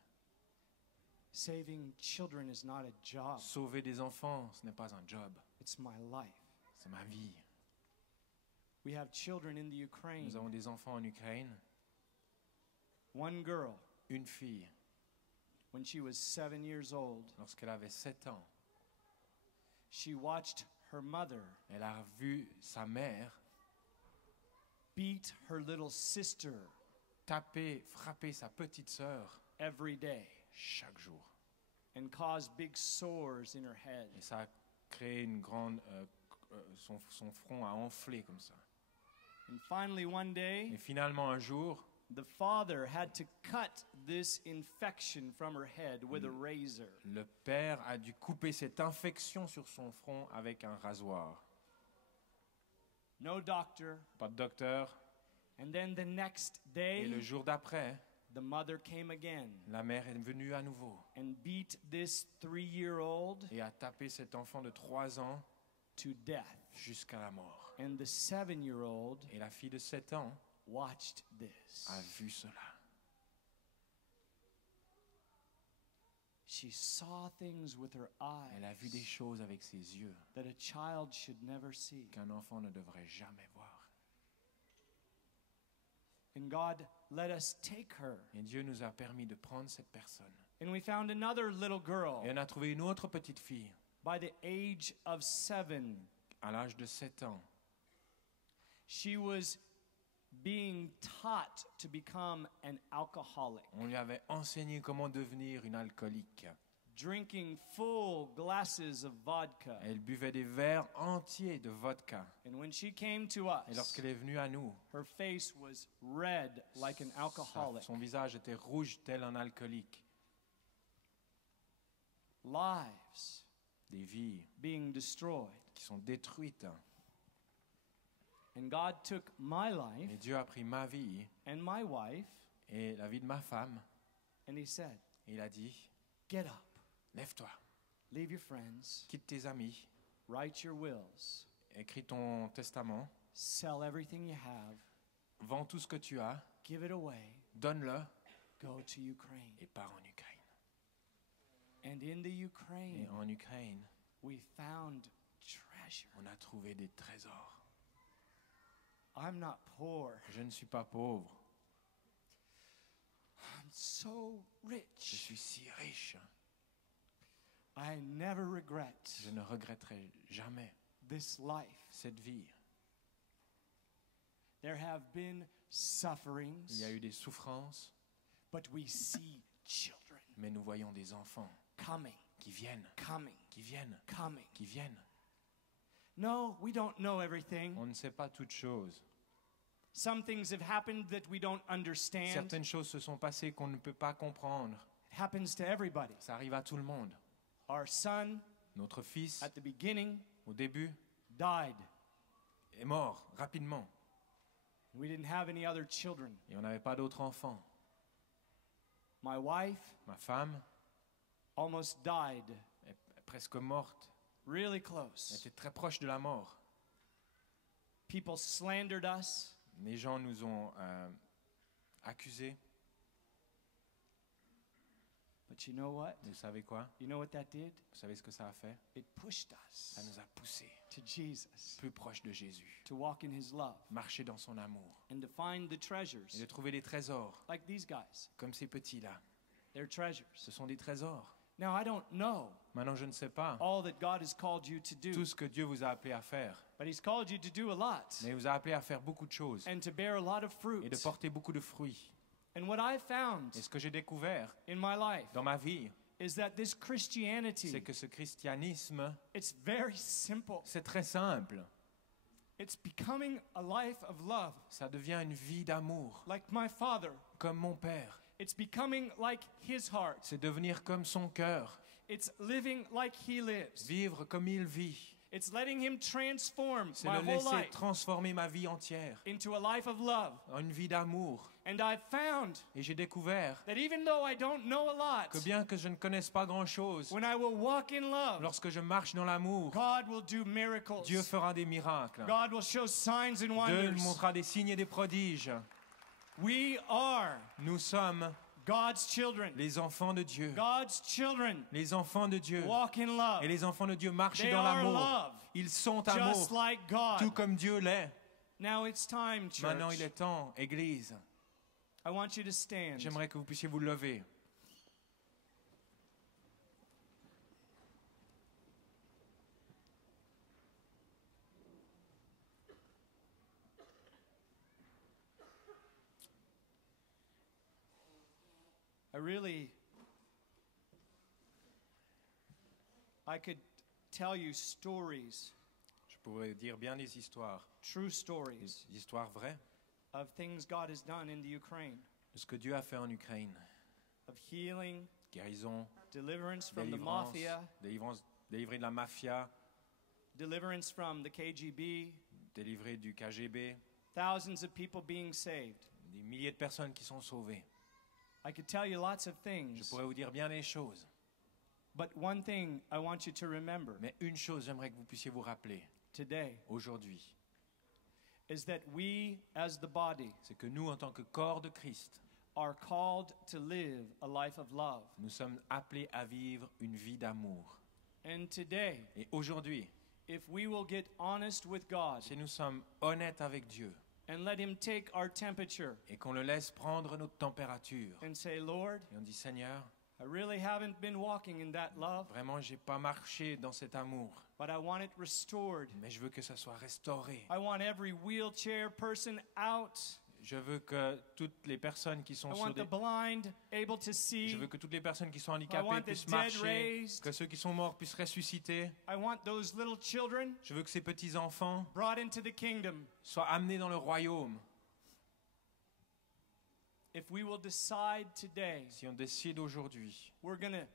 Saving children is not a job, Sauver des enfants, ce n'est pas un job, it's my life. c'est ma vie. We have children in the Ukraine. Nous avons des enfants en Ukraine. One girl, Une fille, when she was 7 years old, lorsqu'elle avait 7 ans, she watched her mother elle a vu sa mère beat her little sister frapper sa petite sœur every day chaque jour. and cause big sores in her head. Et ça a créé une grande... son front a enflé comme ça. And finally, one day, Et finalement, un jour, the father had to cut this infection from her head with a razor. le père a dû couper cette infection sur son front avec un rasoir. No doctor. Pas de docteur. And then the next Et le day, jour d'après, the mother came again la mère est venue à nouveau and beat this 3-year-old et a tapé cet enfant de 3 ans to death. jusqu'à la mort. And the 7-year-old Et la fille de 7 ans watched this. a vu cela. She saw things with her Elle a vu des eyes choses avec ses yeux that a child should never see. qu'un enfant ne devrait jamais voir. And God let us take her. Et Dieu nous a permis de prendre cette personne. And we found another little girl Et on a trouvé une autre petite fille by the age of 7. à l'âge de 7 ans. She was being taught to become an alcoholic, On lui avait enseigné comment devenir une alcoolique. drinking full glasses of vodka. Elle buvait des verres entiers de vodka. And when she came to Et us, lorsqu'elle est venue à nous, her face was red like an alcoholic. son visage était rouge tel un alcoolique. Lives Des vies being destroyed. qui sont détruites. And God took my Et life Dieu a pris ma vie and my wife, et la vie de ma femme. and He said, Et il a dit, get up, lève-toi, leave your friends, quitte tes amis, write your wills, écris ton testament, sell everything you have, vends tout ce que tu as, give it away, donne-le go to Ukraine. et pars en Ukraine. And in the Et Ukraine, en Ukraine, we found treasure. on a trouvé des trésors. I'm not poor. Je ne suis pas pauvre, I'm so je rich. suis si riche. I never regret Je ne regretterai jamais this life. cette vie. There have been sufferings, Il y a eu des souffrances, but we see children mais nous voyons des enfants coming, qui viennent, coming, qui viennent, coming. qui viennent. No, we don't know everything. On ne sait pas toutes choses. Some things have happened that we don't understand. Certaines choses se sont passées qu'on ne peut pas comprendre. It happens to everybody. Ça arrive à tout le monde. Our son, Notre fils, at the beginning, au début, died. est mort rapidement. We didn't have any other children. Et on n'avait pas d'autres enfants. My wife Ma femme almost died, est presque morte. really Elle close. était très proche de la mort. People slandered us. Les gens nous ont accusés. But you know what? Vous savez quoi? You know what that did? Vous savez ce que ça a fait? It pushed Ça us nous a poussés to Jesus, plus proche de Jésus. to walk in His love, Marcher dans son amour. and to find the Et de treasures trouver des trésors, like these guys. comme ces petits-là. They're treasures. Ce sont des trésors. Now, I don't know Maintenant, je ne sais pas all that God has called you to do, tout ce que Dieu vous a appelé à faire. but He's called you to do a lot Mais il vous a appelé à faire beaucoup de choses and to bear a lot of fruit. et de porter beaucoup de fruits. And what I found Et ce que j'ai découvert in my life dans ma vie, is that this c'est Christianity, que ce christianisme, it's very simple. c'est très simple. It's becoming a life of love, Ça devient une vie d'amour, like my father. comme mon père. It's becoming like his heart. C'est devenir comme son cœur, It's living like he lives. vivre comme il vit. It's letting Him transform C'est my le whole laisser life transformer ma vie entière into a life of love. en une vie d'amour. And I've found Et j'ai découvert that even though I don't know a lot, que bien que je ne connaisse pas grand-chose, when I will walk in love, lorsque je marche dans l'amour, God will do miracles. Dieu fera des miracles. God will show signs and Dieu wonders. nous montrera des signes et des prodiges. We are Nous sommes God's children. les enfants de Dieu. God's children Les enfants de Dieu. walk in love. Et les enfants de Dieu marchent They dans are l'amour. love, Ils sont just amour, like God. tout comme Dieu l'est. Now it's time, church. Maintenant, il est temps, Église. I want you to stand. J'aimerais que vous puissiez vous lever. I could tell you stories, Je pourrais dire bien des histoires, true stories, des histoires vraies of things God has done in the Ukraine, de ce que Dieu a fait en Ukraine. of healing, Guérison, deliverance from the délivrance, mafia, délivré de la mafia, deliverance from the KGB, délivré du KGB, thousands of people being saved. des milliers de personnes qui sont sauvées. I could tell you lots of Je things, pourrais vous dire bien des choses. but one thing I want you to remember Mais une chose, j'aimerais que vous puissiez vous rappeler today aujourd'hui, is that we, as the body, c'est que nous, en tant que corps de Christ, are called to live a life of love. nous sommes appelés à vivre une vie d'amour. And today, Et aujourd'hui, if we will get honest with God si nous sommes honnêtes avec Dieu and let Him take our temperature et qu'on le laisse prendre notre température, and say, Lord, et on dit Seigneur, I really haven't been walking in that love, vraiment, j'ai pas marché dans cet amour, but I want it restored. mais je veux que ça soit restauré. I want every wheelchair person out. Je veux que toutes les personnes qui I sont sur want the des... blind able to Je see. veux que toutes les personnes qui sont I handicapées want the puissent dead marcher, raised. que ceux qui sont morts puissent ressusciter. I want those little children Je veux que ces petits-enfants brought into the kingdom. soient amenés dans le royaume. If we will decide today, Si on décide aujourd'hui we're going to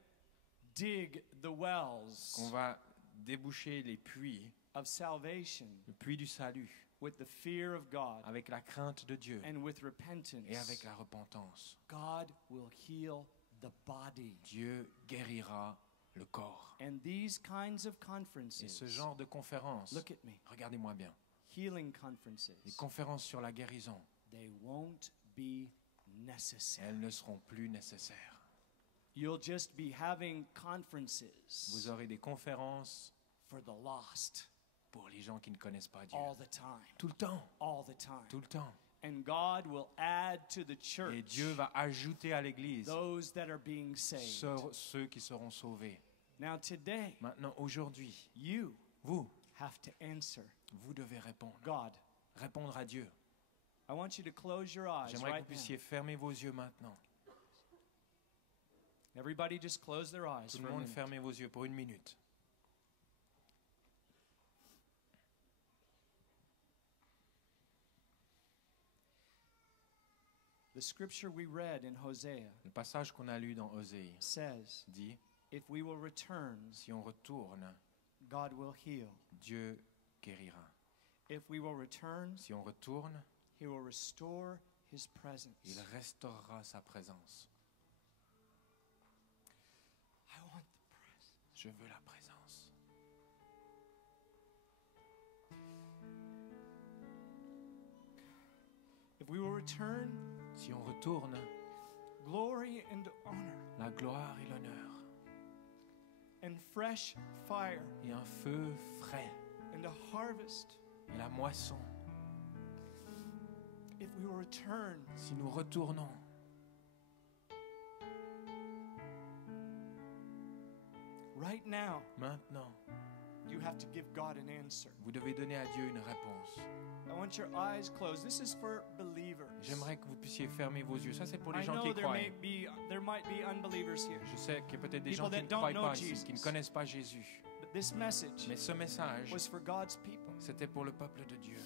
dig the wells qu'on va déboucher les puits, of salvation le puits du salut, with the fear of God avec la crainte de Dieu and with repentance, et avec la repentance, God will heal the body. Dieu guérira le corps. And these kinds of Et conferences, ce genre de conférences, look at me, regardez-moi bien, healing conferences, les conférences sur la guérison, they won't be necessary. elles ne seront plus nécessaires. You'll just be having conferences Vous aurez des conférences for the lost pour les gens qui ne connaissent pas Dieu. all the time, Tout le temps, all the time. tout le temps. And God will add to the Et church Dieu va ajouter à l'Église those that are being saved. ceux qui seront sauvés. Now today, Maintenant, aujourd'hui, you vous have to answer vous devez répondre. God. Répondre à Dieu. I want you to close your eyes J'aimerais que right vous puissiez fermer vos yeux maintenant. now. Everybody just close their eyes Tout for le a monde, minute. fermez vos yeux pour une minute. The scripture we read in Hosea Le passage qu'on a lu dans Osée says, dit, if we will return, si on retourne, God will heal. Dieu guérira. If we will return, Si on retourne, He will restore His il presence. restaurera sa présence. I want the presence. Je veux la présence. If we will return, Si on retourne, glory and honor la gloire et l'honneur and fresh fire et un feu frais and a harvest. et la moisson. If we will return, Si nous retournons, right now, maintenant, you have to give God an answer. vous devez donner à Dieu une réponse. I want your eyes closed. This is for believers. J'aimerais que vous puissiez fermer vos yeux. Ça, c'est pour les I gens know qui there croient. might be unbelievers here. Je sais qu'il y a peut-être des People gens qui that ne don't croient know pas ici, Jesus. qui ne connaissent pas Jésus. But this message Mais ce message, was for God's people. c'était pour le peuple de Dieu.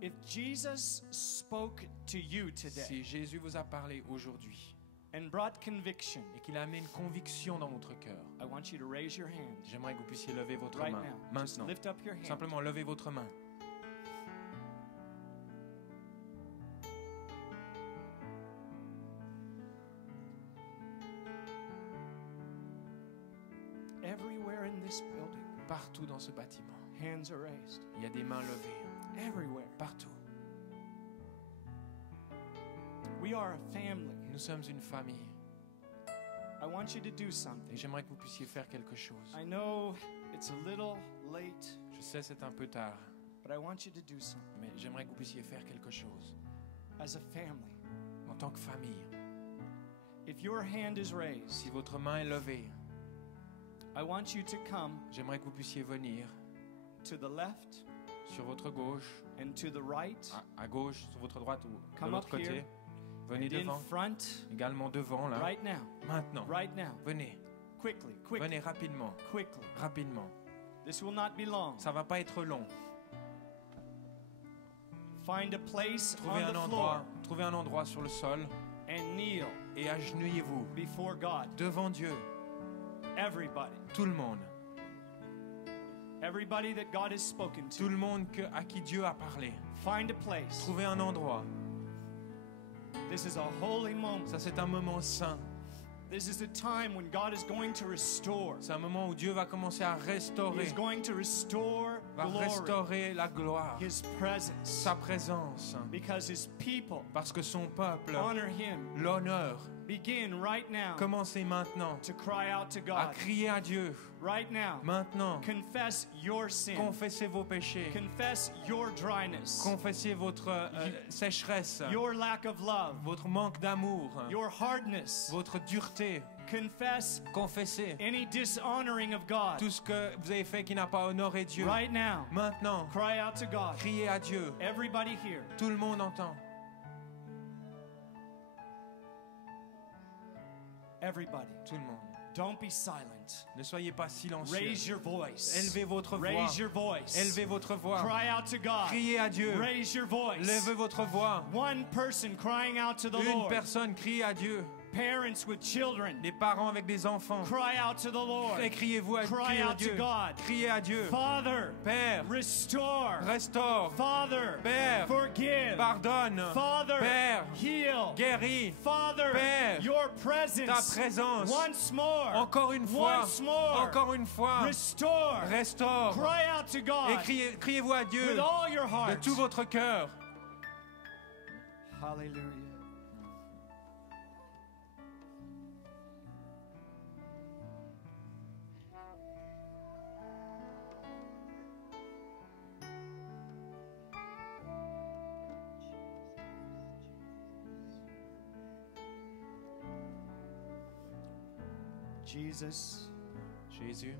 If Jesus spoke to you today, Si Jésus vous a parlé aujourd'hui, and brought conviction, et qu'il a amené une conviction dans votre cœur, I want you to raise your hand j'aimerais que vous puissiez lever votre right main. now. Just Maintenant, lift up your hand. simplement levez votre main. Everywhere in this building, Partout dans ce bâtiment, hands are raised. il y a des mains levées. Everywhere. Partout. We are a family. Nous sommes une famille. I want you to do Et something. j'aimerais que vous puissiez faire quelque chose. I know it's a little late, Je sais c'est un peu tard, but I want you to do something mais j'aimerais que vous puissiez faire quelque chose. as a family. En tant que famille, If your hand is raised, si votre main est levée, I want you to come j'aimerais que vous puissiez venir to the left sur votre gauche, and to the right, à gauche, sur votre droite ou de Come l'autre up côté. here. Venez and in devant, front, également devant là. right now, Maintenant, right now, venez, quickly, quickly, venez rapidement, quickly. rapidement. This will not be long. Ça va pas être long. Find a place Trouvez on un the endroit, floor trouvez un endroit sur le sol and kneel et agenouillez-vous before God. devant Dieu, Everybody. tout le monde, Everybody that God has spoken tout to. le monde à qui Dieu a parlé. Find a place. Trouvez un endroit. This is a holy moment. Ça c'est un moment saint. This is a time when God is going to restore. C'est un moment où Dieu va commencer à He restaurer, is going to restore va glory, restaurer la gloire, His presence, sa présence, because His people parce que son peuple honor Him. l'honneur. Begin right now Commencez maintenant to cry out to à God. crier à Dieu. Right now, Maintenant, confess your sin. confessez vos péchés, Confess your dryness, confessez votre sécheresse, your lack of love, votre manque d'amour, your hardness. votre dureté. Confess Confessez any dishonoring of God. tout ce que vous avez fait qui n'a pas honoré Dieu. Right now, Maintenant, cry out to God. criez à Dieu. Everybody here. Tout le monde entend. Everybody. Tout le monde. Don't be silent. Ne soyez pas silencieux. Raise your voice. Élevez votre voix. Raise your voice. Élevez votre voix. Cry out to God. Criez à Dieu. Raise your voice. Levez votre voix. One person crying out to the Une Lord. personne crie à Dieu. Parents with children. Les parents avec des enfants. Cry out to the Lord. Et criez-vous à Cry out Dieu. to God. Criez à Dieu. Father, Père, restore. restaure. Father, Père, forgive. pardonne. Father, Père, heal. guéris. Father, Père, your Ta presence. présence. Once more. Encore une fois. Once more. Encore une fois. Restore. Restaure. Cry out to Et God criez-vous à Dieu with all your de heart. tout votre cœur. Hallelujah. Jesus, Jésus,